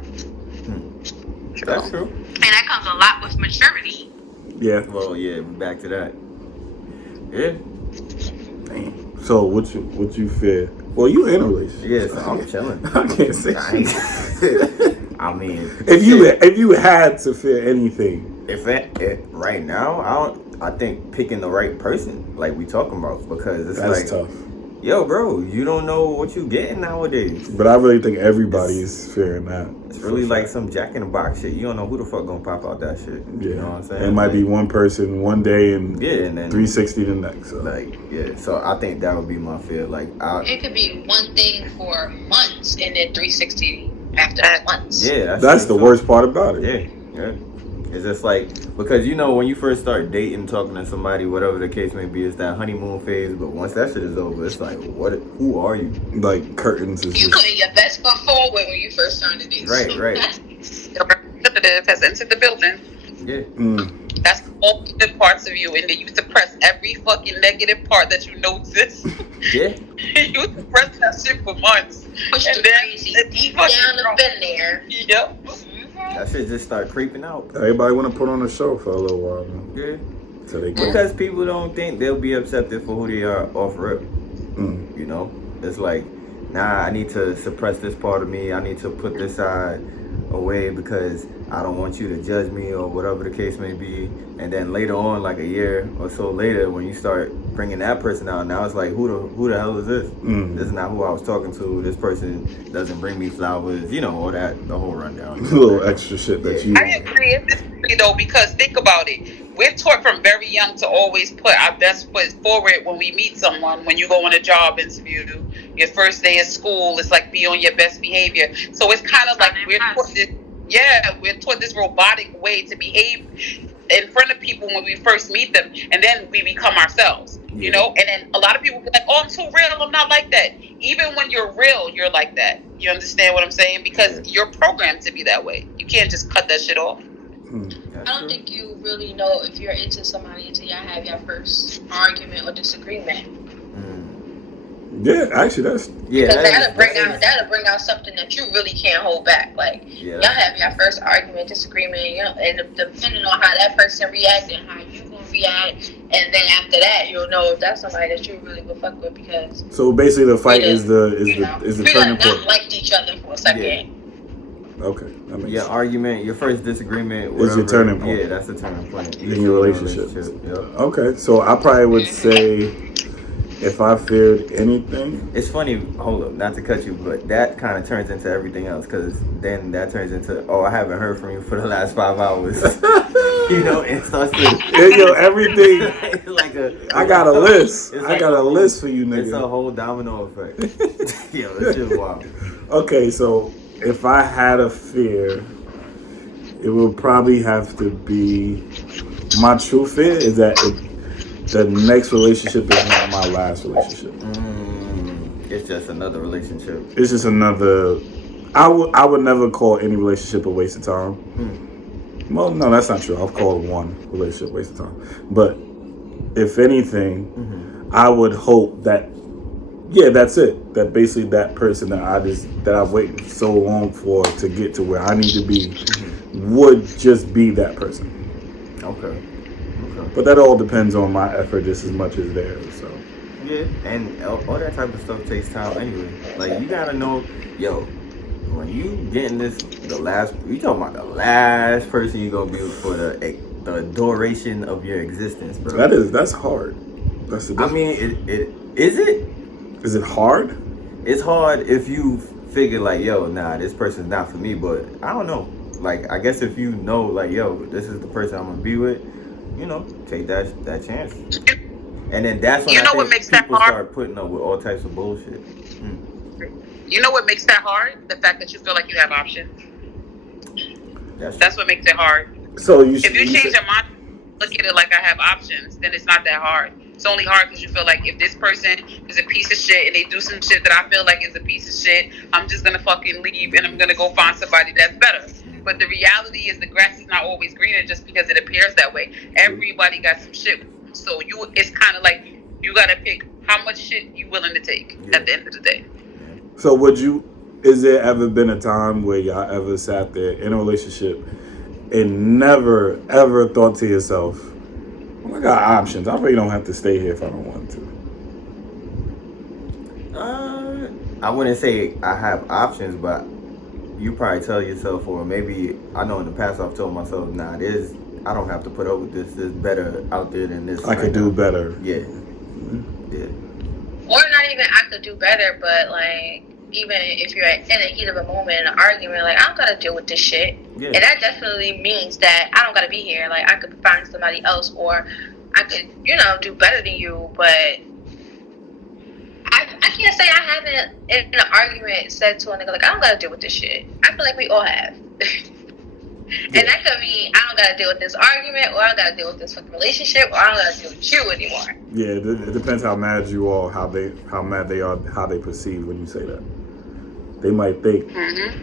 True. That's true. And that comes a lot with maturity. Yeah. Well, yeah, back to that. Yeah. Damn. So what you fear? Well, you in a relationship. Yeah, so I'm chilling. I can't say. I mean, if you had to fear anything, if right now, I think picking the right person, like we talking about, because it's that's tough. Yo, bro, you don't know what you getting nowadays. But I really think everybody is fearing that. It's really like some Jack in the Box shit. You don't know who the fuck gonna pop out that shit. Yeah. You know what I'm saying? It might be one person one day and then 360 the next. So. So I think that would be my fear. It could be one thing for months and then 360 after months. Yeah, that's the worst part about it. Yeah. It's just like, because when you first start dating, talking to somebody, whatever the case may be, it's that honeymoon phase. But once that shit is over, it's like, who are you? Like curtains. You putting your best foot forward when you first started dating. Right. The representative has entered the building. Yeah. That's all the good parts of you, and then you suppress every fucking negative part that you know exists. Yeah. You suppress that shit for months. Push the crazy deep down the been there. Yep. That shit just start creeping out. Everybody want to put on a show for a little while, man. Yeah. So because people don't think they'll be accepted for who they are off rip. You know? It's like, nah, I need to suppress this part of me. I need to put this side away because I don't want you to judge me or whatever the case may be. And then later on, like a year or so later, when you start bringing that person out, now it's like, who the hell is this? This is not who I was talking to. This person doesn't bring me flowers, all that, the whole rundown. A little extra shit that you... I agree though, because think about it. We're taught from very young to always put our best foot forward when we meet someone. When you go on a job interview, your first day of school, it's like be on your best behavior. So it's kind of like we're taught this robotic way to behave in front of people when we first meet them, and then we become ourselves, and then a lot of people be like, oh, I'm too real, I'm not like that. even when you're real, you're like that. You understand what I'm saying? Because you're programmed to be that way. You can't just cut that shit off. I don't think you really know if you're into somebody until y'all have your first argument or disagreement. Yeah, actually, that's because that'll bring out something that you really can't hold back. Like y'all have your first argument, disagreement, and depending on how that person reacts and how you gonna react, and then after that, you'll know if that's somebody that you really will fuck with. Because so basically, the fight is the turning point. Not liked each other for a second. Yeah. Okay, that makes sense. Argument, your first disagreement, is your turning point. Yeah, that's the turning point in your relationship. Yep. Okay, so I probably would say, if I feared anything, it's funny. Hold up, not to cut you, but that kind of turns into everything else, because then that turns into, I haven't heard from you for the last 5 hours. It starts to everything. Like I got a list. I got a list for you, nigga. It's a whole domino effect. This shit wild. Okay, so if I had a fear, it would probably have to be, my true fear is that the next relationship is not my last relationship. It's just another relationship. It's just another. I would never call any relationship a waste of time. Well, no, that's not true. I've called one relationship a waste of time. But if anything, I would hope that, that's it. That basically that person that I've waited so long for to get to where I need to be would just be that person. Okay. But that all depends on my effort just as much as theirs. So. Yeah, and all that type of stuff takes time anyway. Like, you gotta know, when you getting you talking about the last person you gonna be with for the duration of your existence, bro. That's hard. That's the difference. I mean, is it? Is it hard? It's hard if you figure like, this person's not for me. But I don't know. Like, I guess if you know, like, this is the person I'm gonna be with, take that chance. And then that's when what makes people that hard? start putting up with all types of bullshit. You know what makes that hard? The fact that you feel like you have options. That's what makes it hard. So if you change your mind, look at it like I have options, then it's not that hard. It's only hard because you feel like if this person is a piece of shit and they do some shit that I feel like is a piece of shit, I'm just gonna fucking leave and I'm gonna go find somebody that's better. But the reality is the grass is not always greener just because it appears that way. Everybody got some shit. So it's kind of like you gotta pick how much shit you willing to take at the end of the day. So is there ever been a time where y'all ever sat there in a relationship and never ever thought to yourself, I got options, I really don't have to stay here if I don't want to? I wouldn't say I have options, but you probably tell yourself, or maybe I know in the past I've told myself, I don't have to put up with this. There's better out there than this. I could do better. Yeah. Or not even I could do better, but like even if you're in the heat of a moment in an argument, like I don't gotta deal with this shit. Yeah. And that definitely means that I don't gotta be here. Like I could find somebody else, or I could, do better than you. But I can't say I haven't in an argument said to a nigga like I don't gotta deal with this shit. I feel like we all have. And that could mean I don't gotta deal with this argument, or I don't gotta deal with this fucking relationship, or I don't gotta deal with you anymore. Yeah, it depends how mad you are, how mad they are, how they perceive when you say that. They might think,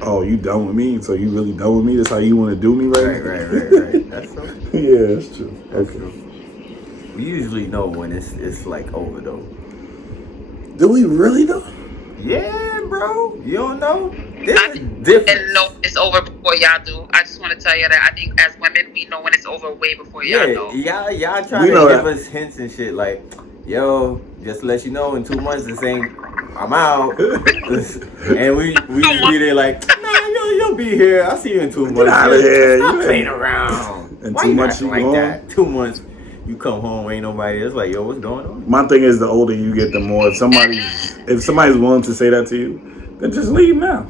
oh, you done with me, so you really done with me? That's how you want to do me right now? Right. That's true. Yeah, that's true. That's true. We usually know when it's like over, though. Do we really know? Yeah, bro. You don't know? I didn't know it's over before y'all do. I just want to tell you that I think as women, we know when it's over way before y'all know. Y'all try to give us hints and shit like, just to let you know, in 2 months, I'm out. And we be there like, you'll be here. I'll see you in 2 months. Get out of here. Stop playing around. In 2 months, you like gone? that? 2 months. You come home, ain't nobody. It's like, what's going on? My thing is, the older you get, the more. If somebody's willing to say that to you, then just leave now.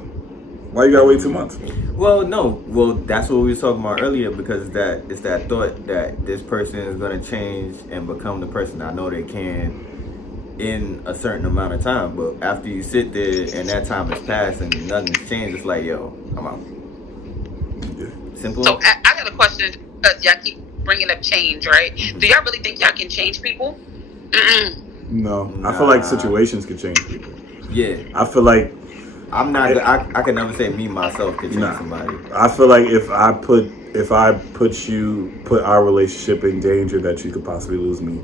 Why you gotta wait 2 months? Well, no. Well, that's what we were talking about earlier, because it's that thought that this person is gonna change and become the person I know they can in a certain amount of time. But after you sit there and that time has passed and nothing's changed, it's like, I'm out. Yeah. Simple. So I got a question, because y'all keep bringing up change, right? Do y'all really think y'all can change people? No. I feel like situations can change people. Yeah. I feel like I'm not. I can never say me myself could change somebody. I feel like if I put our relationship in danger that you could possibly lose me,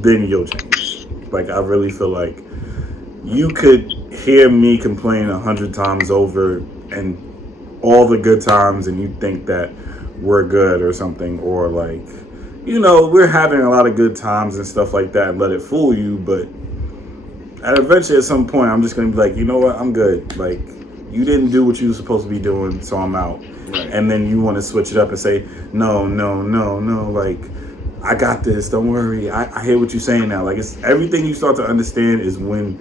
then you'll change. Like I really feel like you could hear me complain 100 times over and all the good times, and you think that we're good or something, or like, you know, we're having a lot of good times and stuff like that, and let it fool you. But eventually, at some point, I'm just gonna be like, you know what, I'm good. Like, you didn't do what you were supposed to be doing, so I'm out. Right. And then you want to switch it up and say, no, like, I got this. Don't worry. I hear what you're saying now. Like, it's everything you start to understand is when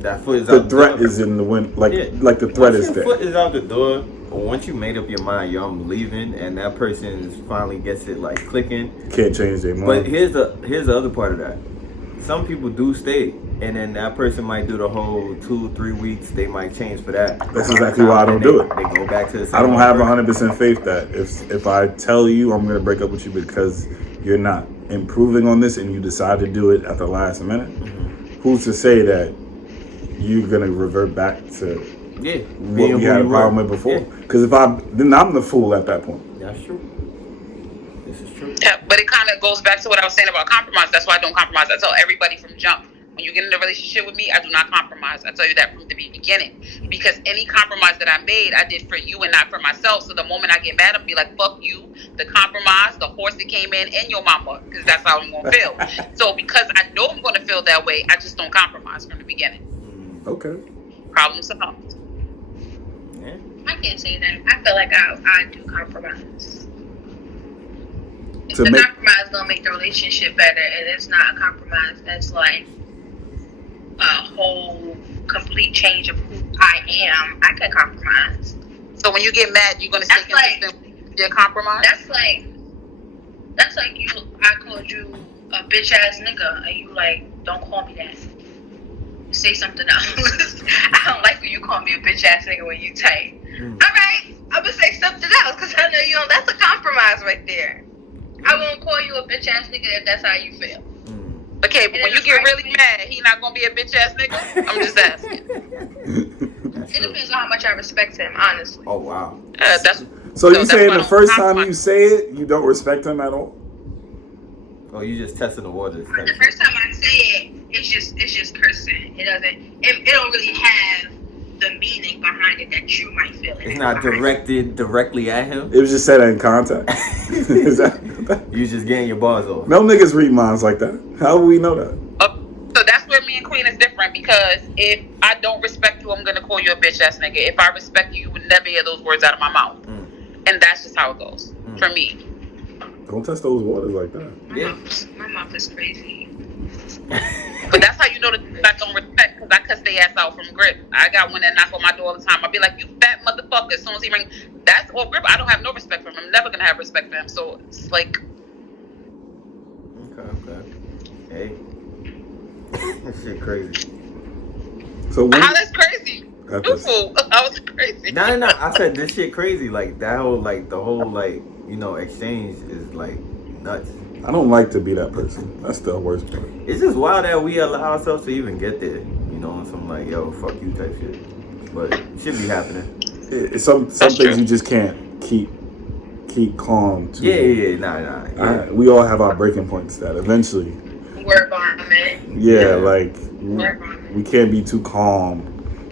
that foot is the out threat the is in the wind. Like the threat once is your there. Foot is out the door. Once you made up your mind, yo, I'm leaving, and that person finally gets it like clicking. Can't change their mind. But here's the other part of that. Some people do stay, and then that person might do the whole 2-3 weeks. They might change for that. That's exactly why I don't do it. They go back to the same. I don't have 100% faith that if I tell you I'm gonna break up with you because you're not improving on this and you decide to do it at the last minute, who's to say that you're gonna revert back to what we had a problem with before? Because then I'm the fool at that point. That's true. This is true. Yeah, but it kind of goes back to what I was saying about compromise. That's why I don't compromise. I tell everybody from jump, when you get in a relationship with me, I do not compromise. I tell you that from the beginning. Because any compromise that I made, I did for you and not for myself. So the moment I get mad, I'm going to be like, fuck you, the compromise, the horse that came in, and your mama. Because that's how I'm going to feel. So because I know I'm going to feel that way, I just don't compromise from the beginning. Okay. Problem solved. Yeah. I can't say that. I feel like I do compromise. If To the make- compromise gonna make the relationship better, and it's not a compromise that's like a whole complete change of who I am, I can compromise. So when you get mad, you're going to stay consistent with your compromise? That's like you. I called you a bitch ass nigga, and you like, don't call me that. Say something else. I don't like when you call me a bitch ass nigga when you tight. All right, I'm gonna say something else because I know you don't. That's a compromise right there. I won't call you a bitch ass nigga if that's how you feel. Okay, but when you get really mad, he not gonna be a bitch ass nigga? I'm just asking. It depends on how much I respect him, honestly. Oh wow. So you saying why the I first don't time you say it, you don't respect him at all? Oh, you just testing the waters. The first time I say it, it's just cursing. It don't really have the meaning behind it that you might feel. It's not directed directly at him. It was just said in context. Is that? You just getting your bars off. No niggas read minds like that. How will we know that? So that's where me and Queen is different, because if I don't respect you, I'm gonna call you a bitch ass nigga. If I respect you, you would never hear those words out of my mouth. And that's just how it goes for me. Don't test those waters like that. My mouth is crazy. But that's how you know that I don't respect, because I cuss their ass out from grip. I got one that knock on my door all the time. I'll be like, you fat motherfucker. As soon as he ring, that's all grip. I don't have no respect for him. I'm never gonna have respect for him. So it's like, Okay. Hey. That shit crazy. So how that's crazy. That's- You fool. That was crazy. No. I said this shit crazy. Like that whole the whole exchange is like nuts. I don't like to be that person. That's the worst part. It's just wild that we allow ourselves to even get there. You know, on some like yo fuck you type shit. But it should be happening. Some things true. you just can't keep calm to. Yeah. Nah. Yeah. We all have our breaking points that eventually. Work on it. Yeah, like Work on it. we can't be too calm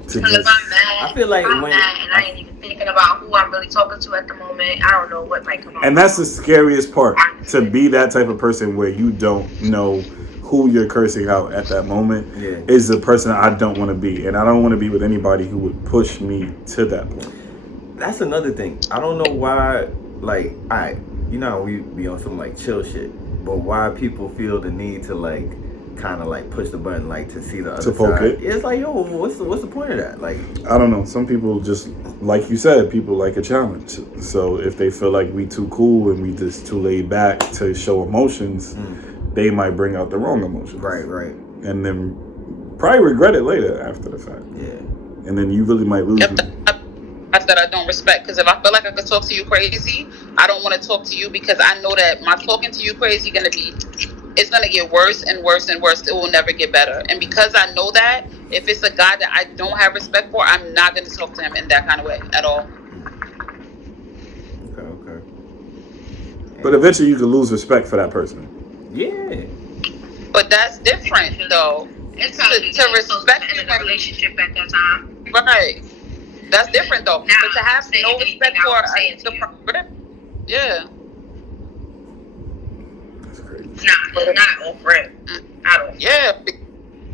to Because just. if I'm mad, I feel like I'm when- mad and I ain't even thinking about who I'm really talking to at the moment. I don't know what might come on. And that's the scariest part, to be that type of person where you don't know who you're cursing out at that moment. Yeah. Is the person I don't want to be, and I don't want to be with anybody who would push me to that point. That's another thing. I don't know why. Like, alright, you know how we be on some like chill shit, but why people feel the need to like kind of like push the button like to see the other To poke side. it? It's like, yo, what's the point of that? Like, I don't know. Some people just, like you said, people like a challenge. So if they feel like we too cool and we just too laid back to show emotions, they might bring out the wrong emotions. right. And then probably regret it later after the fact. Yeah. And then you really might lose. That I don't respect, because if I feel like I could talk to you crazy, I don't want to talk to you, because I know that my talking to you crazy it's gonna get worse and worse and worse. It will never get better. And because I know that, If it's a guy that I don't have respect for, I'm not going to talk to him in that kind of way at all. Okay. But eventually you can lose respect for that person. Yeah. But that's different, though. It's To respect in a relationship at that time. Right. That's different, though. Now, but to have say no anything respect I for was saying to you. Yeah. That's crazy. Not over it. I don't. Yeah.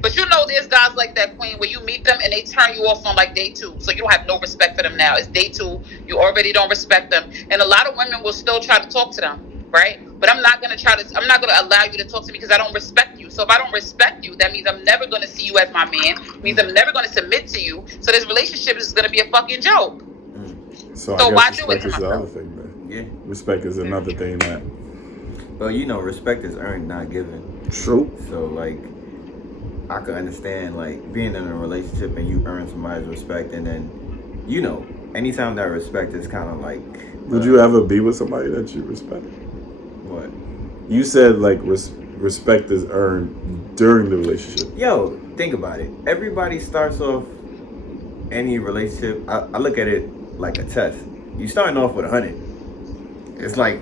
But you know there's guys like that, Queen, where you meet them and they turn you off on like day 2. So you don't have no respect for them now. It's day 2. You already don't respect them. And a lot of women will still try to talk to them, right? But I'm not going to allow you to talk to me because I don't respect you. So if I don't respect you, that means I'm never going to see you as my man. It means I'm never going to submit to you. So this relationship is going to be a fucking joke. So So I why guess do it respect to is the myself? other thing, man. Yeah. Respect is another thing that. Well, you know, respect is earned, not given. True. So, like, I could understand, like, being in a relationship and you earn somebody's respect, and then, you know, anytime that respect is kind of like... Would you ever be with somebody that you respect? What? You said, like, respect is earned during the relationship. Yo, think about it. Everybody starts off any relationship, I look at it like a test. You starting off with 100. It's like,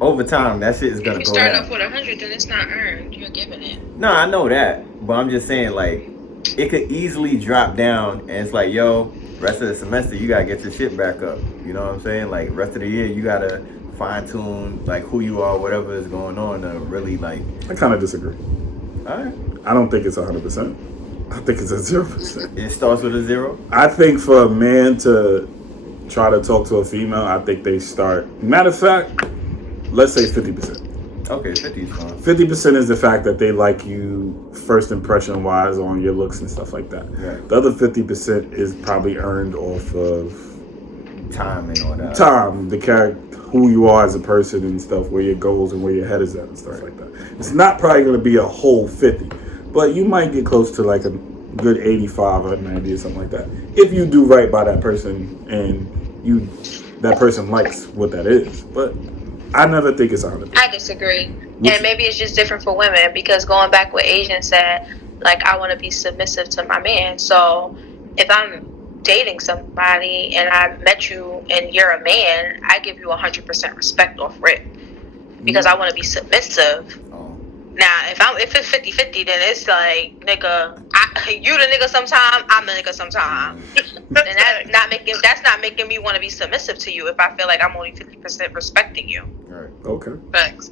over time, that shit is going to If go you start down. off with 100, then it's not earned. You're giving it. No, I know that, but I'm just saying, like, it could easily drop down, and it's like, yo, rest of the semester, you gotta get your shit back up. You know what I'm saying? Like, rest of the year, you gotta fine tune, like, who you are, whatever is going on, to really, like... I kind of disagree. All right. I don't think it's 100%. I think it's a 0%. It starts with a 0? I think for a man to try to talk to a female, I think they start... Matter of fact, let's say 50%. Okay, 50 is fine. 50% is the fact that they like you first impression wise on your looks and stuff like that. Right. The other 50% is probably earned off of Time and all that. time, the character, who you are as a person and stuff, where your goals and where your head is at and stuff like that. It's not probably going to be a whole 50, but you might get close to like a good 85 or 90 or something like that. If you do right by that person and that person likes what that is. But I never think it's 100%. I disagree. And maybe it's just different for women because going back what Asian said, like, I want to be submissive to my man. So if I'm dating somebody and I met you and you're a man, I give you 100% respect off rip because I want to be submissive. Now, if it's 50-50, then it's like, nigga, you the nigga sometime, I'm the nigga sometime. And that's not making me want to be submissive to you if I feel like I'm only 50% respecting you. Right. Okay.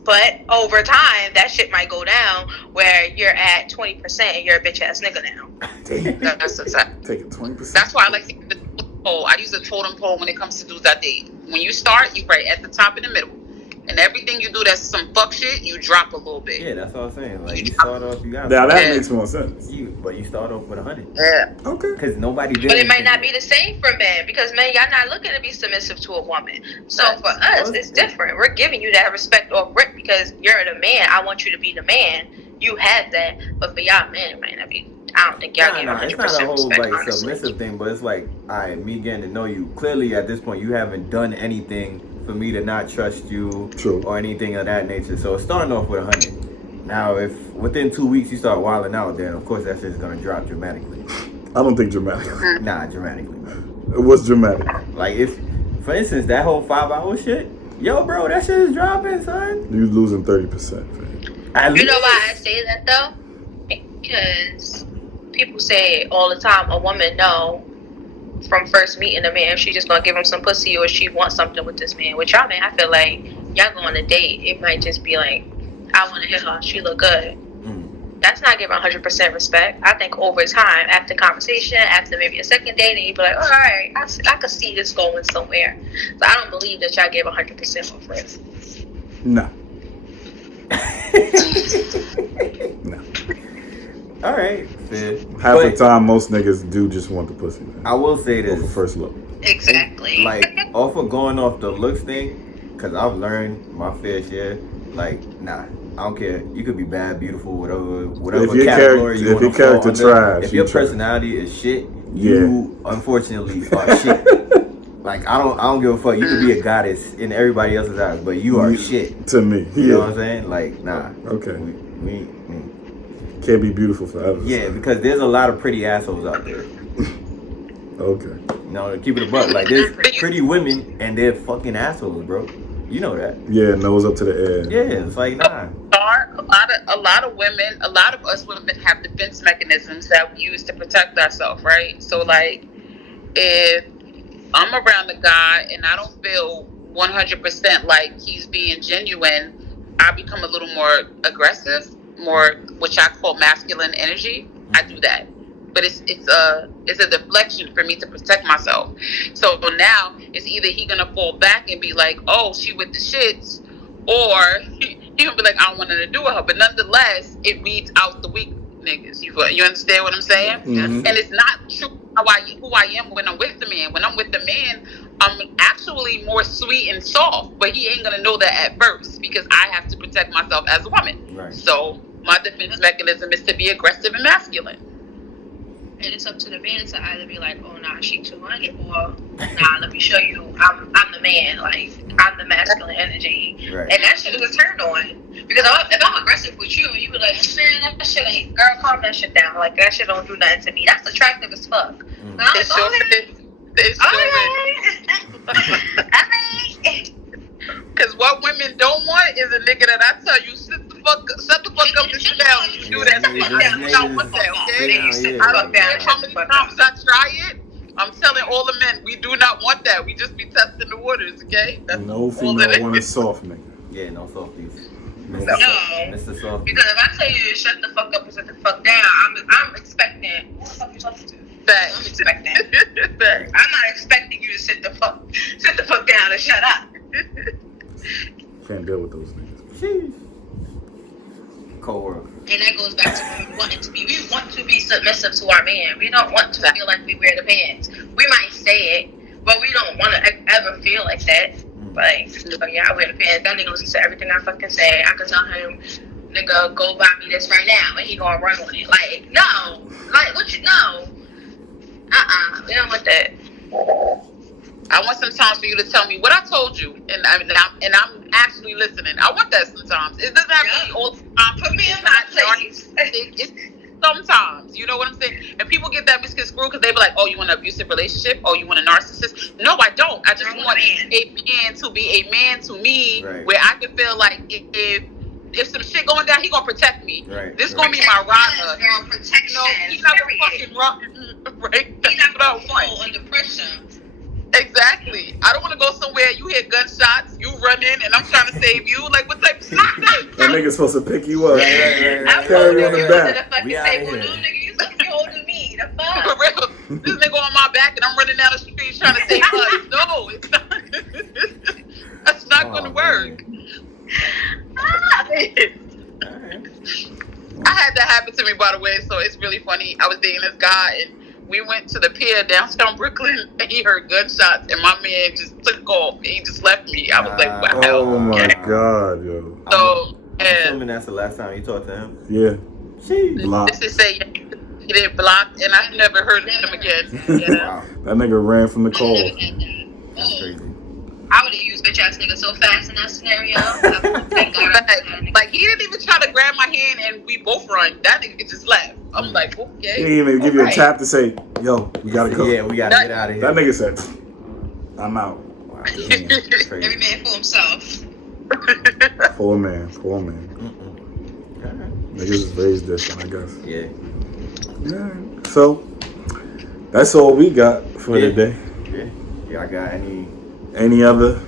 But over time, that shit might go down where you're at 20% and you're a bitch ass nigga now. That's the fact. Take it 20%. That's why I like to use the totem pole. I use a totem pole when it comes to dudes I date. When you start, you right at the top in the middle. And everything you do that's some fuck shit, you drop a little bit. Yeah, that's what I'm saying. Like, you start off, you got... Now that makes more sense. But you start off with 100. Yeah. Okay. Because nobody did. But it might not be the same for men because men, y'all not looking to be submissive to a woman. So for us, it's different. We're giving you that respect off rip because you're the man. I want you to be the man. You have that. But for y'all men, it might not be. I don't think y'all give 100% it's not a whole respect, like honestly. submissive thing, but it's like, alright, me getting to know you. Clearly, at this point, you haven't done anything for me to not trust you. True. Or anything of that nature. So it's starting off with 100. Now, if within 2 weeks you start wilding out, then of course that shit's gonna drop dramatically. I don't think dramatically. Nah, dramatically. It was dramatic. Like, if, for instance, that whole 5-hour shit, yo, bro, that shit is dropping, son. You losing 30%. Man. You know why I say that though? Because people say all the time a woman know from first meeting a man if she just gonna give him some pussy or she wants something with this man. With y'all, man, I feel like y'all go on a date, it might just be like, I want to hit her, she look good. That's not giving 100% respect. I think over time, after conversation, after maybe a second date, and you be like, all right, I could see this going somewhere. So I don't believe that y'all give 100% off rip. No. No. All right, fair. Half the time, most niggas do just want the pussy. Man. I will say Off this. the first look. Exactly. Like, off of going off the looks thing, because I've learned my fair share. Like, nah, I don't care. You could be bad, beautiful, whatever If your category you if want your to fall character under. trash, If your you trash. personality is shit, you unfortunately are shit. Like, I don't give a fuck. You could be a goddess in everybody else's eyes, but you are shit. To me. You know what I'm saying? Like, nah. Okay. We can't be beautiful forever. Yeah, because there's a lot of pretty assholes out there. Okay. No, keep it a buck. Like, there's pretty women and they're fucking assholes, bro. You know that. Yeah, nose up to the air. Yeah, it's like, nah. A lot of women, a lot of us women have defense mechanisms that we use to protect ourselves, right? So, like, if I'm around the guy and I don't feel 100% like he's being genuine, I become a little more aggressive, more which I call masculine energy. I do that, but it's a deflection for me to protect myself. So now it's either he gonna fall back and be like, "Oh, she with the shits," or he gonna be like, "I don't want nothing to do with her." But nonetheless, it weeds out the weak niggas. You understand what I'm saying? Mm-hmm. And it's not true who I am when I'm with the man. When I'm with the man, I'm actually more sweet and soft, but he ain't gonna know that at first because I have to protect myself as a woman. Right. So my defense mechanism is to be aggressive and masculine. And it's up to the man to either be like, oh, nah, she 200, or nah, let me show you, I'm the man, like, I'm the masculine energy. Right. And that shit is a turn on. Because if I'm aggressive with you, you be like, man, that shit ain't, girl, calm that shit down. Like, that shit don't do nothing to me. That's attractive as fuck. And I'm It's like, sure okay. It's Because what women don't want is a nigga that I tell you, shut the fuck up and sit down and do that shit. I do not want that, okay? I don't care how many times I try it. I'm telling all the men, we do not want that. We just be testing the waters, okay? That's No female want a soft nigga. Yeah, no softies. No. Mr. Soft. Because if I tell you to shut the fuck up and sit the fuck down, I'm expecting, what the fuck you talking to? Facts. I'm expecting. Facts. I'm not expecting you to sit the fuck down and shut up. Can't deal with those niggas. Jeez. Cold world. And that goes back to we want to be submissive to our man. We don't want to feel like we wear the pants. We might say it, but we don't want to ever feel like that. Like, oh yeah, I wear the pants. That nigga listens to everything I fucking say. I can tell him, nigga, go buy me this right now, and he gonna run with it. Like, no, like what you know? We don't want that. I want sometimes for you to tell me what I told you, and I'm actually listening. I want that sometimes. It doesn't have to be all the time. Put me in my place. It's sometimes, you know what I'm saying? And people get that misconstrued because they be like, "Oh, you want an abusive relationship? Oh, you want a narcissist?" No, I don't. I just want a man to be a man to me, right, where I can feel like if some shit going down, he gonna protect me. Right. This gonna be my rider. Girl, protection. No, he's not gonna fucking run. Right? He's not gonna what I want. under pressure. Exactly. I don't want to go somewhere you hear gunshots, you run in, and I'm trying to save you. Like, what type of shit is that? That nigga's supposed to pick you up. I'm Carry you on the to back. the fucking table. No, nigga, you supposed to be holding me. The fuck? For real. This nigga on my back, and I'm running down the street trying to save us. No, it's not. That's not going to work. I had that happen to me, by the way, so it's really funny. I was dating this guy, and we went to the pier downtown Brooklyn, and he heard gunshots, and my man just took off, and he just left me. I was like, wow. Oh my God, yo. So, I'm assuming that's the last time you talked to him? Yeah. This is say he did block, and I never heard of him again. You know? Wow. That nigga ran from the call. That's crazy. I would have used bitch ass nigga so fast in that scenario. Like, he didn't even try to grab my hand and we both run. That nigga just left. I'm like, okay. He didn't even give you a tap to say, yo, we gotta go. Yeah, we gotta get out of here. That nigga said, I'm out. Wow. Every man for himself. Poor man. Niggas is raised different, I guess. Yeah. So, that's all we got for today. Yeah. Y'all got any other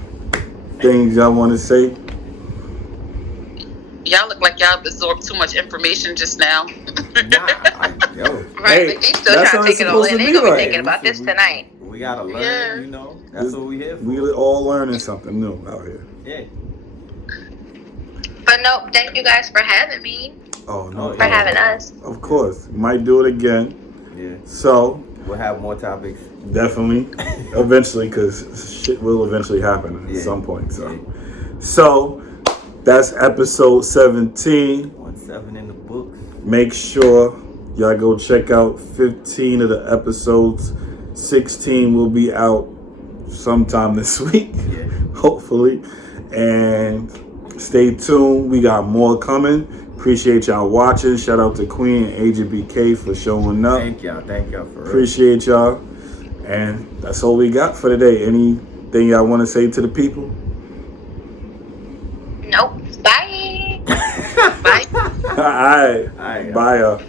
things y'all want to say? Y'all look like y'all absorbed too much information just now. Right, hey, but they still trying to take it all in. They gonna be thinking about this tonight. We gotta learn, you know. That's what we here for. We all learning something new out here. Yeah. But no, thank you guys for having me. Oh, no. For having us. Of course. Might do it again. Yeah. So. We'll have more topics. Definitely. Eventually, because shit will eventually happen at some point. So, that's episode 17. 17 in the books. Make sure y'all go check out 15 of the episodes. 16 will be out sometime this week, hopefully. And stay tuned. We got more coming. Appreciate y'all watching. Shout out to Queen and Agent BK for showing up. Thank y'all for real. Appreciate y'all. And that's all we got for today. Anything y'all want to say to the people? Nope. Bye. Bye. All right. Bye, y'all.